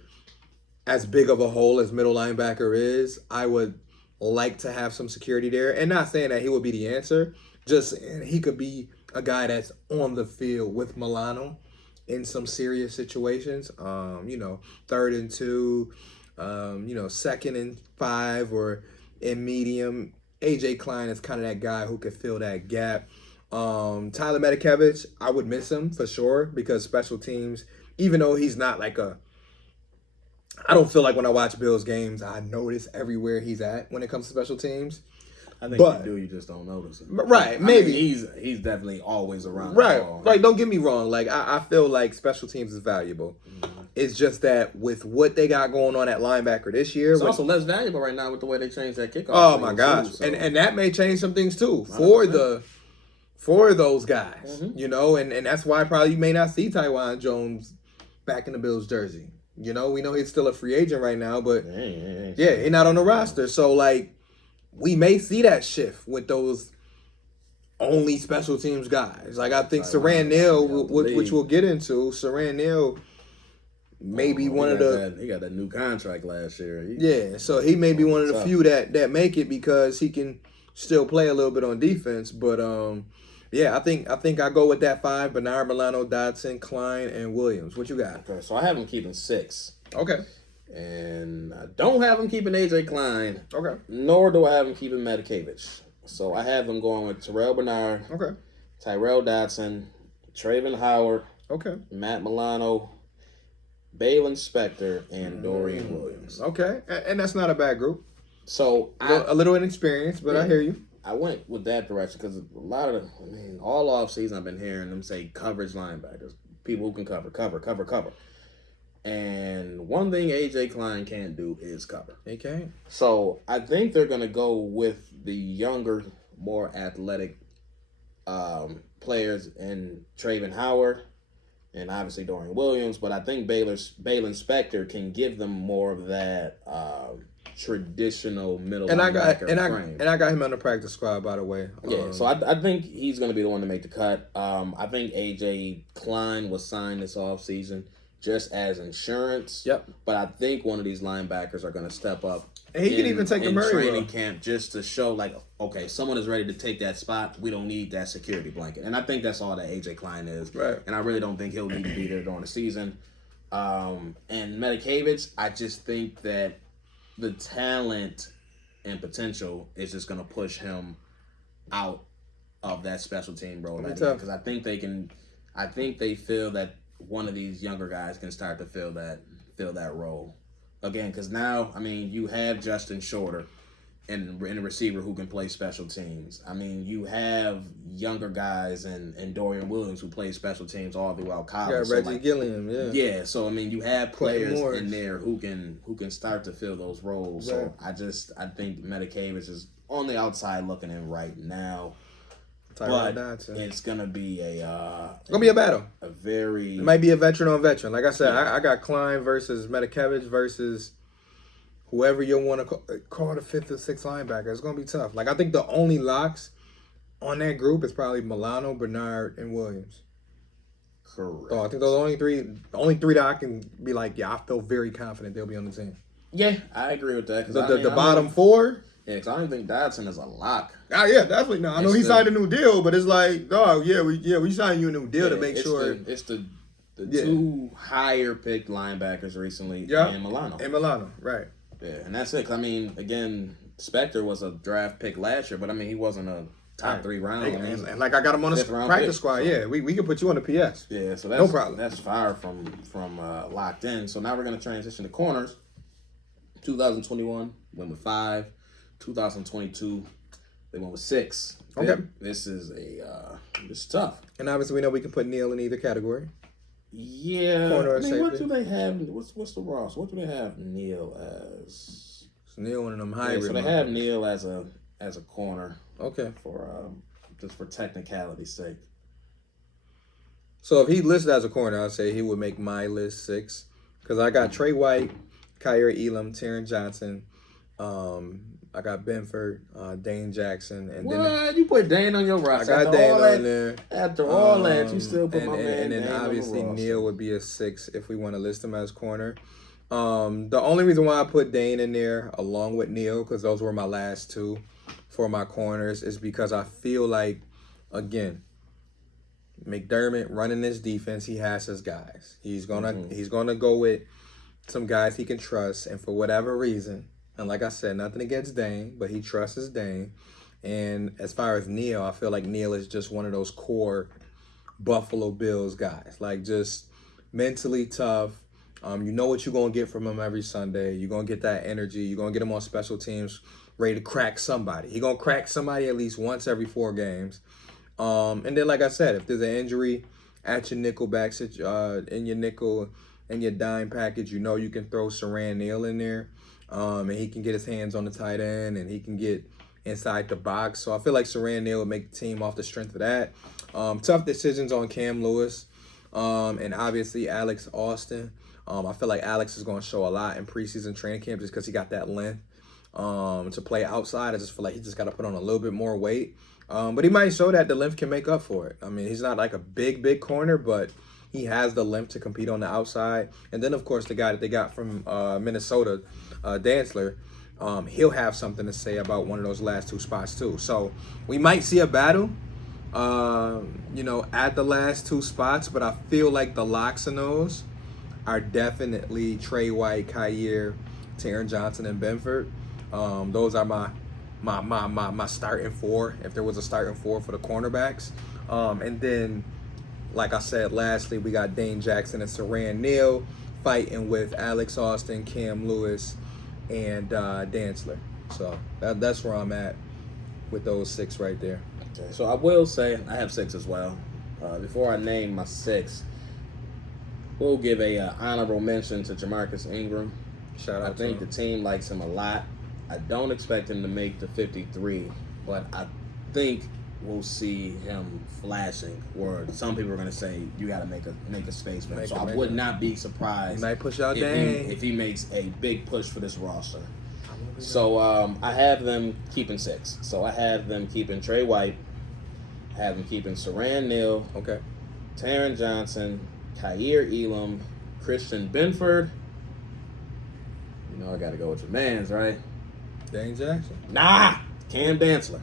as big of a hole as middle linebacker is. I would like to have some security there. And not saying that he would be the answer, just he could be a guy that's on the field with Milano in some serious situations. 3rd and 2, 2nd and 5, or in medium. AJ Klein is kind of that guy who could fill that gap. Tyler Metakevich, I would miss him for sure, because special teams, even though he's not like I don't feel like when I watch Bills games, I notice everywhere he's at when it comes to special teams. I think you do, you just don't notice it. Right, maybe. I mean, he's definitely always around. Right, the ball. like don't get me wrong. Like I feel like special teams is valuable. Mm-hmm. It's just that with what they got going on at linebacker this year, It's also less valuable right now with the way they changed that kickoff. oh thing my too, gosh, so. and that may change some things too 100%. for those guys, Mm-hmm. and that's why probably you may not see Tywan Jones back in the Bills jersey. We know he's still a free agent right now, but yeah, he's not on the roster. So like, we may see that shift with those only special teams guys. Like I think Saran Neal, which we'll get into, Saran Neal may be one of the. He got that new contract last year. So he may be one of the few that make it because he can still play a little bit on defense. But I think I go with that 5: Bernard, Milano, Dodson, Klein, and Williams. What you got? Okay, so I have him keeping 6. Okay. And I don't have him keeping AJ Klein. Okay. Nor do I have him keeping Metakevich. So I have him going with Terrell Bernard. Okay. Tyrell Dodson. Traven Howard. Okay. Matt Milano. Balin Spector. And Dorian Williams. Okay. And that's not a bad group. So A little inexperienced, but I hear you. I went with that direction because all offseason I've been hearing them say coverage linebackers. People who can cover. And one thing AJ Klein can't do is cover. He can't. So I think they're going to go with the younger, more athletic players in Traven Howard and obviously Dorian Williams, but I think Balin Spector can give them more of that traditional middle linebacker frame. And I got him on the practice squad, by the way. Yeah, so I think he's going to be the one to make the cut. I think A.J. Klein was signed this offseason just as insurance. Yep. But I think one of these linebackers are going to step up. And he can even take the Murray training role. camp just to show, like, okay, someone is ready to take that spot. We don't need that security blanket. And I think that's all that A.J. Klein is. Right. And I really don't think he'll need to be there during the season. And Medikevich, I just think that the talent and potential is just going to push him out of that special team role. Because I think they feel that one of these younger guys can start to fill that role. Again, because now, I mean, you have Justin Shorter and a receiver who can play special teams. I mean, you have younger guys and Dorian Williams who play special teams all throughout college. Yeah, Reggie Gilliam, yeah. Yeah, so I mean, you have players in there who can start to fill those roles. Right. So I think Medikevich is on the outside looking in right now. But it's gonna be a battle. It might be a veteran on veteran. Like I said, I got Klein versus Medikevich versus whoever you want to call the fifth or sixth linebacker. It's gonna be tough. Like I think the only locks on that group is probably Milano, Bernard, and Williams. Correct. So I think those are the only three that I can be like, yeah, I feel very confident they'll be on the team. Yeah, I agree with that. The bottom four. Yeah, because I don't think Dodson is a lock. Oh yeah, definitely. No, I know he signed a new deal, but it's like, dog, we signed you a new deal to make sure. It's the two higher picked linebackers recently, and Milano. Right. Yeah, and that's it. 'Cause, I mean, again, Spector was a draft pick last year, but I mean, he wasn't a top 3 round. And like I got him on the practice squad. So. Yeah, we can put you on the PS. Yeah, so that's no problem. That's far from locked in. So now we're gonna transition to corners. 2021 went with 5. 2022 they went with 6. Okay, this is tough. And obviously we know we can put Neal in either category. Yeah, corner or safety. What do they have? What's the roster? What do they have Neal as? So Neal one of them hybrid. So they have Neal as a corner. Okay. For just for technicality's sake. So if he listed as a corner, I'd say he would make my list 6 because I got Trey White, Kyer Elam, Taron Johnson. I got Benford, Dane Jackson, and then you put Dane on your roster. I got Dane on there. After all that, you still put my man. And then obviously Neal would be a 6 if we want to list him as corner. The only reason why I put Dane in there along with Neal, because those were my last 2 for my corners, is because I feel like, again, McDermott running this defense, he has his guys. He's gonna go with some guys he can trust, and for whatever reason. And like I said, nothing against Dane, but he trusts Dane. And as far as Neal, I feel like Neal is just one of those core Buffalo Bills guys. Like, just mentally tough. You know what you're going to get from him every Sunday. You're going to get that energy. You're going to get him on special teams ready to crack somebody. He's going to crack somebody at least once every 4 games. And then, like I said, if there's an injury at your nickel back, in your nickel and your dime package, you know you can throw Saran Neal in there. And he can get his hands on the tight end, and he can get inside the box. So I feel like Saran Neal would make the team off the strength of that. Tough decisions on Cam Lewis, and obviously Alex Austin. I feel like Alex is going to show a lot in preseason training camp just because he got that length to play outside. I just feel like he just got to put on a little bit more weight. But he might show that the length can make up for it. I mean, he's not like a big corner, but he has the length to compete on the outside. And then, of course, the guy that they got from Minnesota, Dantzler, he'll have something to say about one of those last 2 spots too. So we might see a battle, at the last 2 spots, but I feel like the locks in those are definitely Trey White, Kyer, Taron Johnson, and Benford. Those are my starting 4, if there was a starting 4 for the cornerbacks. And then, like I said, lastly, we got Dane Jackson and Saran Neal fighting with Alex Austin, Cam Lewis, and Dantzler. So that's where I'm at with those 6 right there. Okay, so I will say I have 6 as well. Before I name my 6, we'll give a honorable mention to Jamarcus Ingram. Shout out I think the team likes him a lot. I don't expect him to make the 53, but I think we'll see him flashing. Or some people are going to say you got to make a space for him. So I would not be surprised. He might push out if he makes a big push for this roster. So I have them keeping 6. So I have them keeping Trey White. I have them keeping Saran Neal. Okay. Taron Johnson, Kyer Elam, Christian Benford. You know I got to go with your mans, right? Dane Jackson. Nah, Cam Dantzler.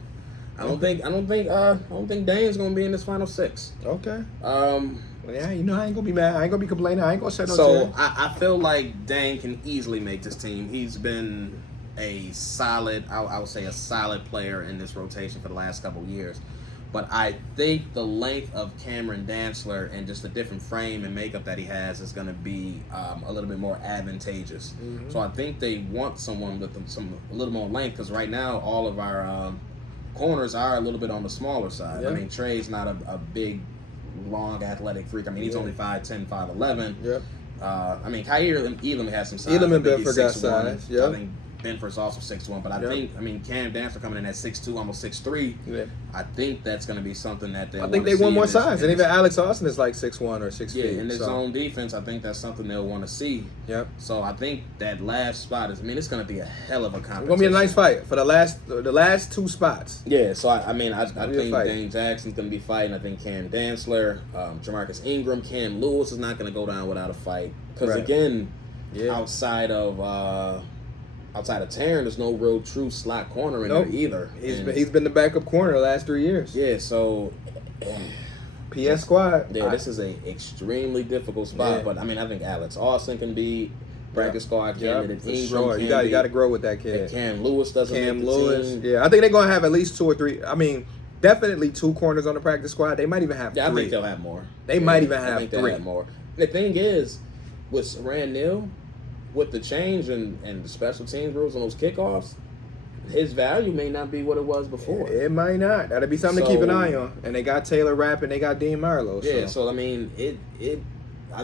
I don't think Dane's gonna be in this final 6. Okay. Yeah, you know I ain't gonna be mad. I ain't gonna be complaining. I ain't gonna say no. So I feel like Dane can easily make this team. He's been a solid, I would say a solid player in this rotation for the last couple of years. But I think the length of Cameron Dantzler and just the different frame and makeup that he has is going to be a little bit more advantageous. Mm-hmm. So I think they want someone with a little more length, because right now all of our corners are a little bit on the smaller side. Yeah. I mean, Trey's not a big, long, athletic freak. I mean, he's only 5'10", 5'11". Yep. I mean, Kyer Elam has some size. Elam and Benford got size. Yep. I think Benford's also 6'1", but I think, Cam Dantzler coming in at 6'2", almost 6'3". Yeah. I think that's going to be something that I think they want more size, and even Alex Austin is like 6'1" or 6 feet. Yeah, in his zone defense, I think that's something they'll want to see. Yep. So I think that last spot is, it's going to be a hell of a competition. It's going to be a nice fight for the last 2 spots. Yeah, so I think Dane Jackson's going to be fighting. I think Cam Dantzler, Jamarcus Ingram, Cam Lewis is not going to go down without a fight. Because again, outside of Taron, there's no real true slot corner in there either. He's been the backup corner the last 3 years. Yeah, so PS squad. Yeah, this is a extremely difficult spot. Yeah. But I think Alex Austin can be practice squad candidate. Ingram sure. You got to grow with that kid. If Cam Lewis doesn't make the team. Yeah, I think they're gonna have at least 2 or 3. Definitely 2 corners on the practice squad. They might even have 3. I think they'll have more. They might even have 3. They'll have more. The thing is, with Saran Neal, with the change and the special teams rules on those kickoffs, his value may not be what it was before. It might not. That'll be something to keep an eye on. And they got Taylor Rapp and they got Dean Marlowe. Yeah, so I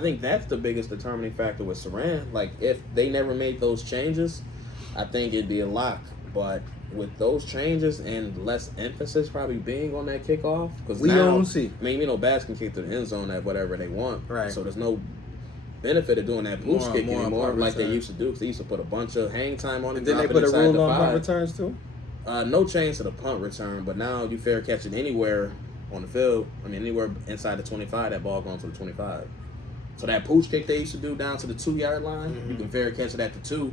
think that's the biggest determining factor with Saran. Like, if they never made those changes, I think it'd be a lock. But with those changes and less emphasis probably being on that kickoff, because we don't see. Bats can kick to the end zone at whatever they want. Right. So there's no benefit of doing that pooch kick anymore, like they used to do, because they used to put a bunch of hang time on it. Did they put a rule on punt returns too? No change to the punt return, but now you fair catch it anywhere on the field. Anywhere inside the 25, that ball going to the 25. So that pooch kick they used to do down to the 2-yard line, you can fair catch it at the 2.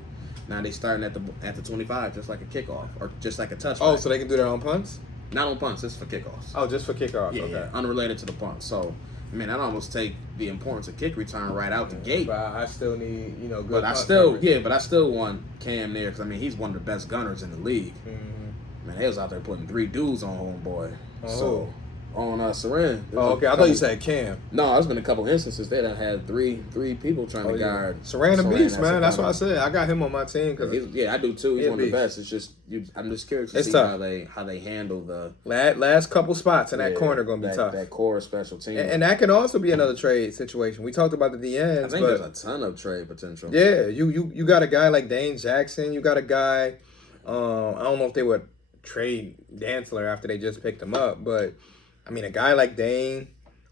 Now they starting at the 25, just like a kickoff or just like a touchback. Oh, so they can do that on punts? Not on punts, just for kickoffs. Oh, just for kickoffs. Yeah, okay. Unrelated to the punt. So I'd almost take the importance of kick return right out the gate. But I still need, good. But I still want Cam there, because he's one of the best gunners in the league. Mm-hmm. They was out there putting 3 dudes on homeboy. So on Saran. Oh, okay. I thought you said Cam. No, there's been a couple instances they done had three people trying to guard. Saran a beast, man. That's what I said. I got him on my team. I do too. He's one of the best. It's just I'm just curious to see how they handle the last couple spots in that corner going to be tough. That core special team. And that can also be another trade situation. We talked about the DNs. I think there's a ton of trade potential. Yeah, you got a guy like Dane Jackson. You got a guy. I don't know if they would trade Dantzler after they just picked him up, but a guy like Dane,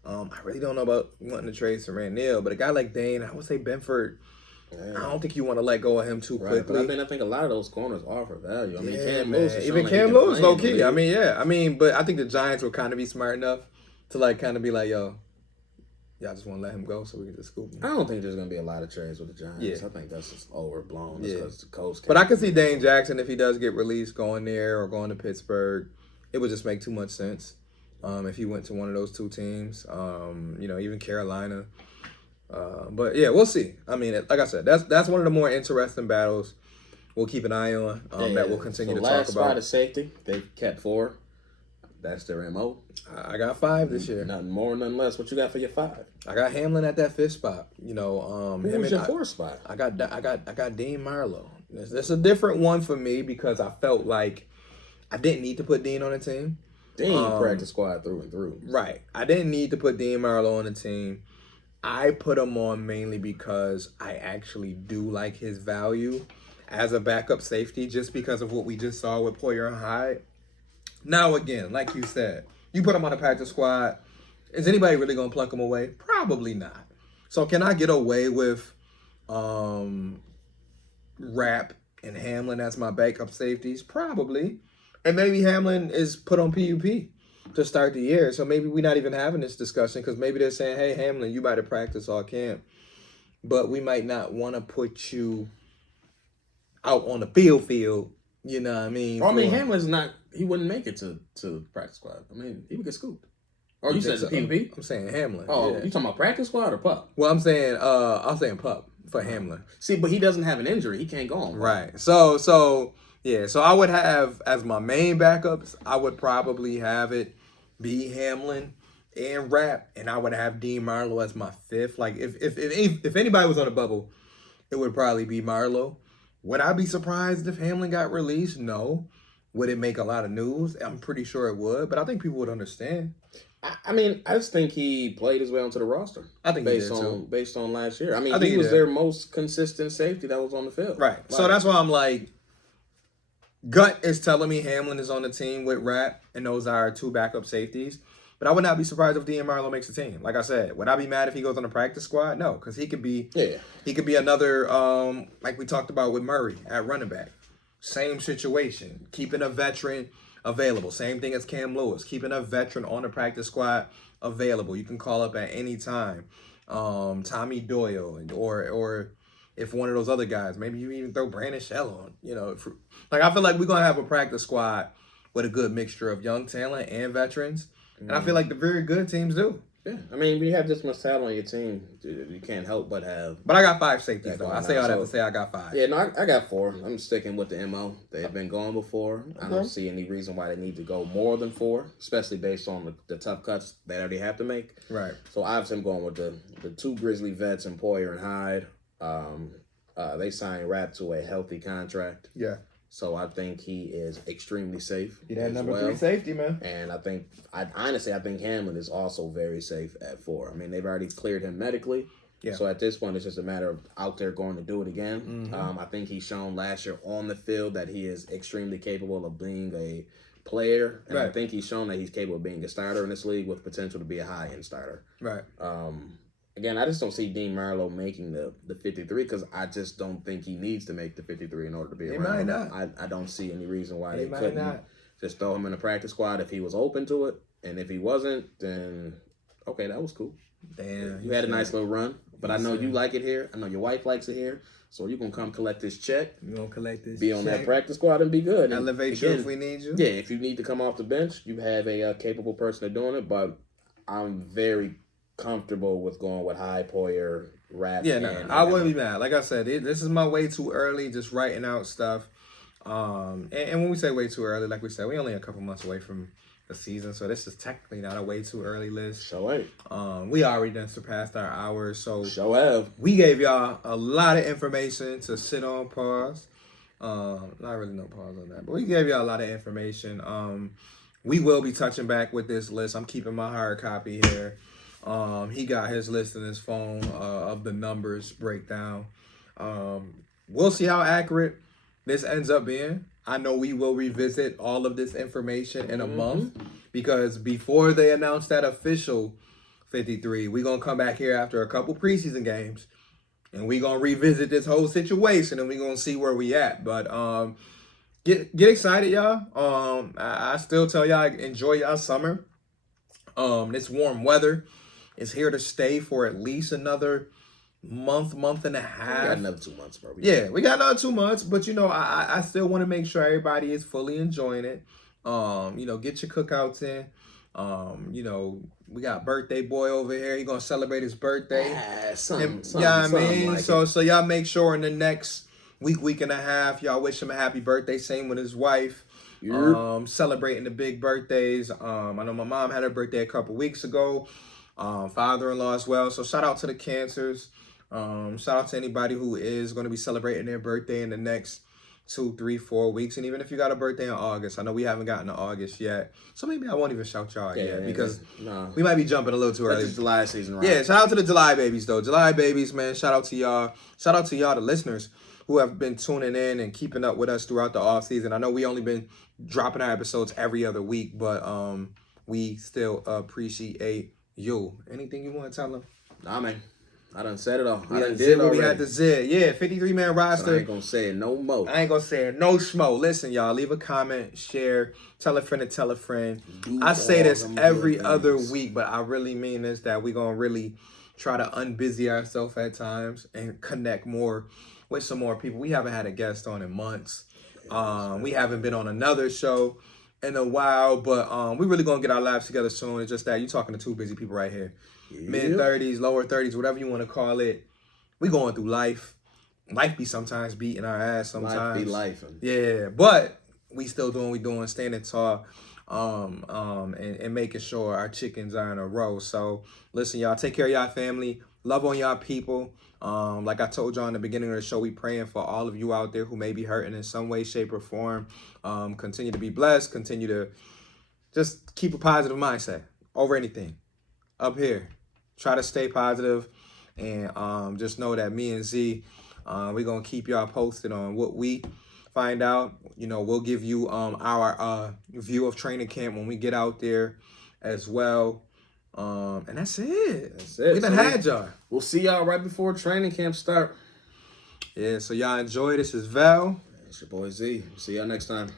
I really don't know about wanting to trade Saran Neal, but a guy like Dane, I would say Benford, I don't think you want to let go of him too quickly. But I think a lot of those corners offer value. Cam Lewis, even Cam Lewis, low key. But I think the Giants will kind of be smart enough to kind of be like, yo, y'all just want to let him go so we can just scoop him. I don't think there's going to be a lot of trades with the Giants. Yeah. I think that's just overblown. Because the coach. But I can see Dane Jackson, if he does get released, going there or going to Pittsburgh. It would just make too much sense. If he went to one of those 2 teams, even Carolina. But yeah, we'll see. Like I said, that's one of the more interesting battles we'll keep an eye on. That we'll continue to talk about. Last spot of safety, they kept 4. That's their MO. I got 5 this year. Nothing more, nothing less. What you got for your 5? I got Hamlin at that 5th spot. Who was your 4th spot? I got Dean Marlowe. That's a different one for me, because I felt like I didn't need to put Dean on the team. Dean practice squad through and through. Right. I didn't need to put Dean Marlowe on the team. I put him on mainly because I actually do like his value as a backup safety, just because of what we just saw with Poyer and Hyde. Now, again, like you said, You put him on a practice squad. Is anybody really gonna pluck him away? Probably not. So can I get away with Rapp and Hamlin as my backup safeties? Probably. And maybe Hamlin is put on PUP to start the year. So maybe we're not even having this discussion because maybe they're saying, hey, Hamlin, you might have practice all camp. But we might not want to put you out on the field. You know what I mean? Well, I mean, Hamlin's not, he wouldn't make it to practice squad. I mean, he would get scooped. Oh, you said the PUP? I'm saying Hamlin. Oh, yeah. You talking about practice squad or pup? Well, I'm saying pup for Hamlin. See, but he doesn't have an injury. He can't go on. Right. So yeah. So I would have as my main backups. I would probably have it be Hamlin and Rapp, and I would have Dean Marlowe as my fifth. Like if anybody was on a bubble, it would probably be Marlowe. Would I be surprised if Hamlin got released? No. Would it make a lot of news? I'm pretty sure it would, but I think people would understand. I mean, I just think he played his way onto the roster. I think based he did on too. based on last year. I mean, he was their most consistent safety that was on the field. Right. So that's why I'm like, gut is telling me Hamlin is on the team with Rapp, and those are our two backup safeties. But I would not be surprised if Dean Marlowe makes the team. Like I said, would I be mad if he goes on the practice squad? No, because he could be another like we talked about with Murray at running back. Same situation, keeping a veteran available. Same thing as Cam Lewis, keeping a veteran on the practice squad available. You can call up at any time. Tommy Doyle, or if one of those other guys, maybe you even throw Brandon Shell on. You know, like I feel like we're gonna have a practice squad with a good mixture of young talent and veterans, and I feel like the very good teams do. Yeah, I mean, when you have this much talent on your team, you can't help but have. But I got 5 safeties though. I say all that to say I got 5. Yeah, no, I got 4. I'm sticking with the MO. They've been going before. I don't see any reason why they need to go more than 4, especially based on the tough cuts they already have to make. Right. So obviously I'm going with the 2 Grizzly vets, Poyer and Hyde. They signed Rapp to a healthy contract. Yeah. So I think he is extremely safe. He that number 3 safety, man. And I honestly think Hamlin is also very safe at 4. I mean, they've already cleared him medically. Yeah. So at this point, it's just a matter of out there going to do it again. Mm-hmm. I think he's shown last year on the field that he is extremely capable of being a player. And I think he's shown that he's capable of being a starter in this league with potential to be a high-end starter. Right. Again, I just don't see Dean Marlowe making the 53 because I just don't think he needs to make the 53 in order to be around. He might not. I don't see any reason why they couldn't just throw him in a practice squad if he was open to it. And if he wasn't, then, okay, that was cool. Damn. You had a nice little run. But I know you like it here. I know your wife likes it here. So you're going to come collect this check. You're going to collect this Be on that practice squad and be good. Elevate you if we need you. Yeah, if you need to come off the bench, you have a capable person doing it. But I'm very comfortable with going with Hyde, Poyer, Rapp. Yeah, no, I wouldn't be mad. Like I said, this is my way too early, just writing out stuff. And when we say way too early, like we said, we only a couple months away from the season, so this is technically not a way too early list. Sure ain't. We already done surpassed our hours, so sure have. We gave y'all a lot of information to sit on, pause. Not really no pause on that, but we gave y'all a lot of information. We will be touching back with this list. I'm keeping my hard copy here. He got his list in his phone of the numbers breakdown. We'll see how accurate this ends up being. I know we will revisit all of this information in a month because before they announce that official 53, we're going to come back here after a couple preseason games and we're going to revisit this whole situation and we're going to see where we at. But get excited, y'all. I still tell y'all, enjoy y'all summer. This warm weather is here to stay for at least another month and a half. We got another 2 months, bro. We got another 2 months, but I still want to make sure everybody is fully enjoying it. Get your cookouts in. We got birthday boy over here. He gonna celebrate his birthday. So y'all make sure in the next week and a half, y'all wish him a happy birthday. Same with his wife. Celebrating the big birthdays. I know my mom had her birthday a couple weeks ago. Father-in-law as well. So shout out to the Cancers. Shout out to anybody who is going to be celebrating their birthday in the next 2, 3, 4 weeks. And even if you got a birthday in August, I know we haven't gotten to August yet. So maybe I won't even shout y'all yet because we might be jumping a little too early. It's July season, right? Yeah, shout out to the July babies, though. July babies, man. Shout out to y'all. Shout out to y'all, the listeners who have been tuning in and keeping up with us throughout the off season. I know we only been dropping our episodes every other week, but we still appreciate you. Anything you want to tell them? Nah, man. I done said it all. We I done did did what already. we had to say. Yeah, 53-man roster. So I ain't gonna say it no more. I ain't gonna say it. No schmo. Listen, y'all. Leave a comment, share, tell a friend to tell a friend. I say this every other week, but I really mean this, that we gonna really try to unbusy ourselves at times and connect more with some more people. We haven't had a guest on in months. We haven't been on another show in a while, but we really gonna get our lives together soon. It's just that you talking to two busy people right here. Mid-30s, lower 30s, whatever you want to call it. We going through life. Life be sometimes beating our ass sometimes. Life be life. Yeah, but we still doing what we doing, standing tall, and making sure our chickens are in a row. So listen, y'all, take care of y'all family. Love on y'all people. Like I told y'all in the beginning of the show, we praying for all of you out there who may be hurting in some way, shape, or form. Continue to be blessed. Continue to just keep a positive mindset over anything. Up here, try to stay positive, and just know that me and Z, we're gonna keep y'all posted on what we find out. You know, we'll give you our view of training camp when we get out there as well. And that's it. That's it. We done had y'all. We'll see y'all right before training camp start. Yeah, so y'all enjoy. This is Val. It's your boy Z. See y'all next time.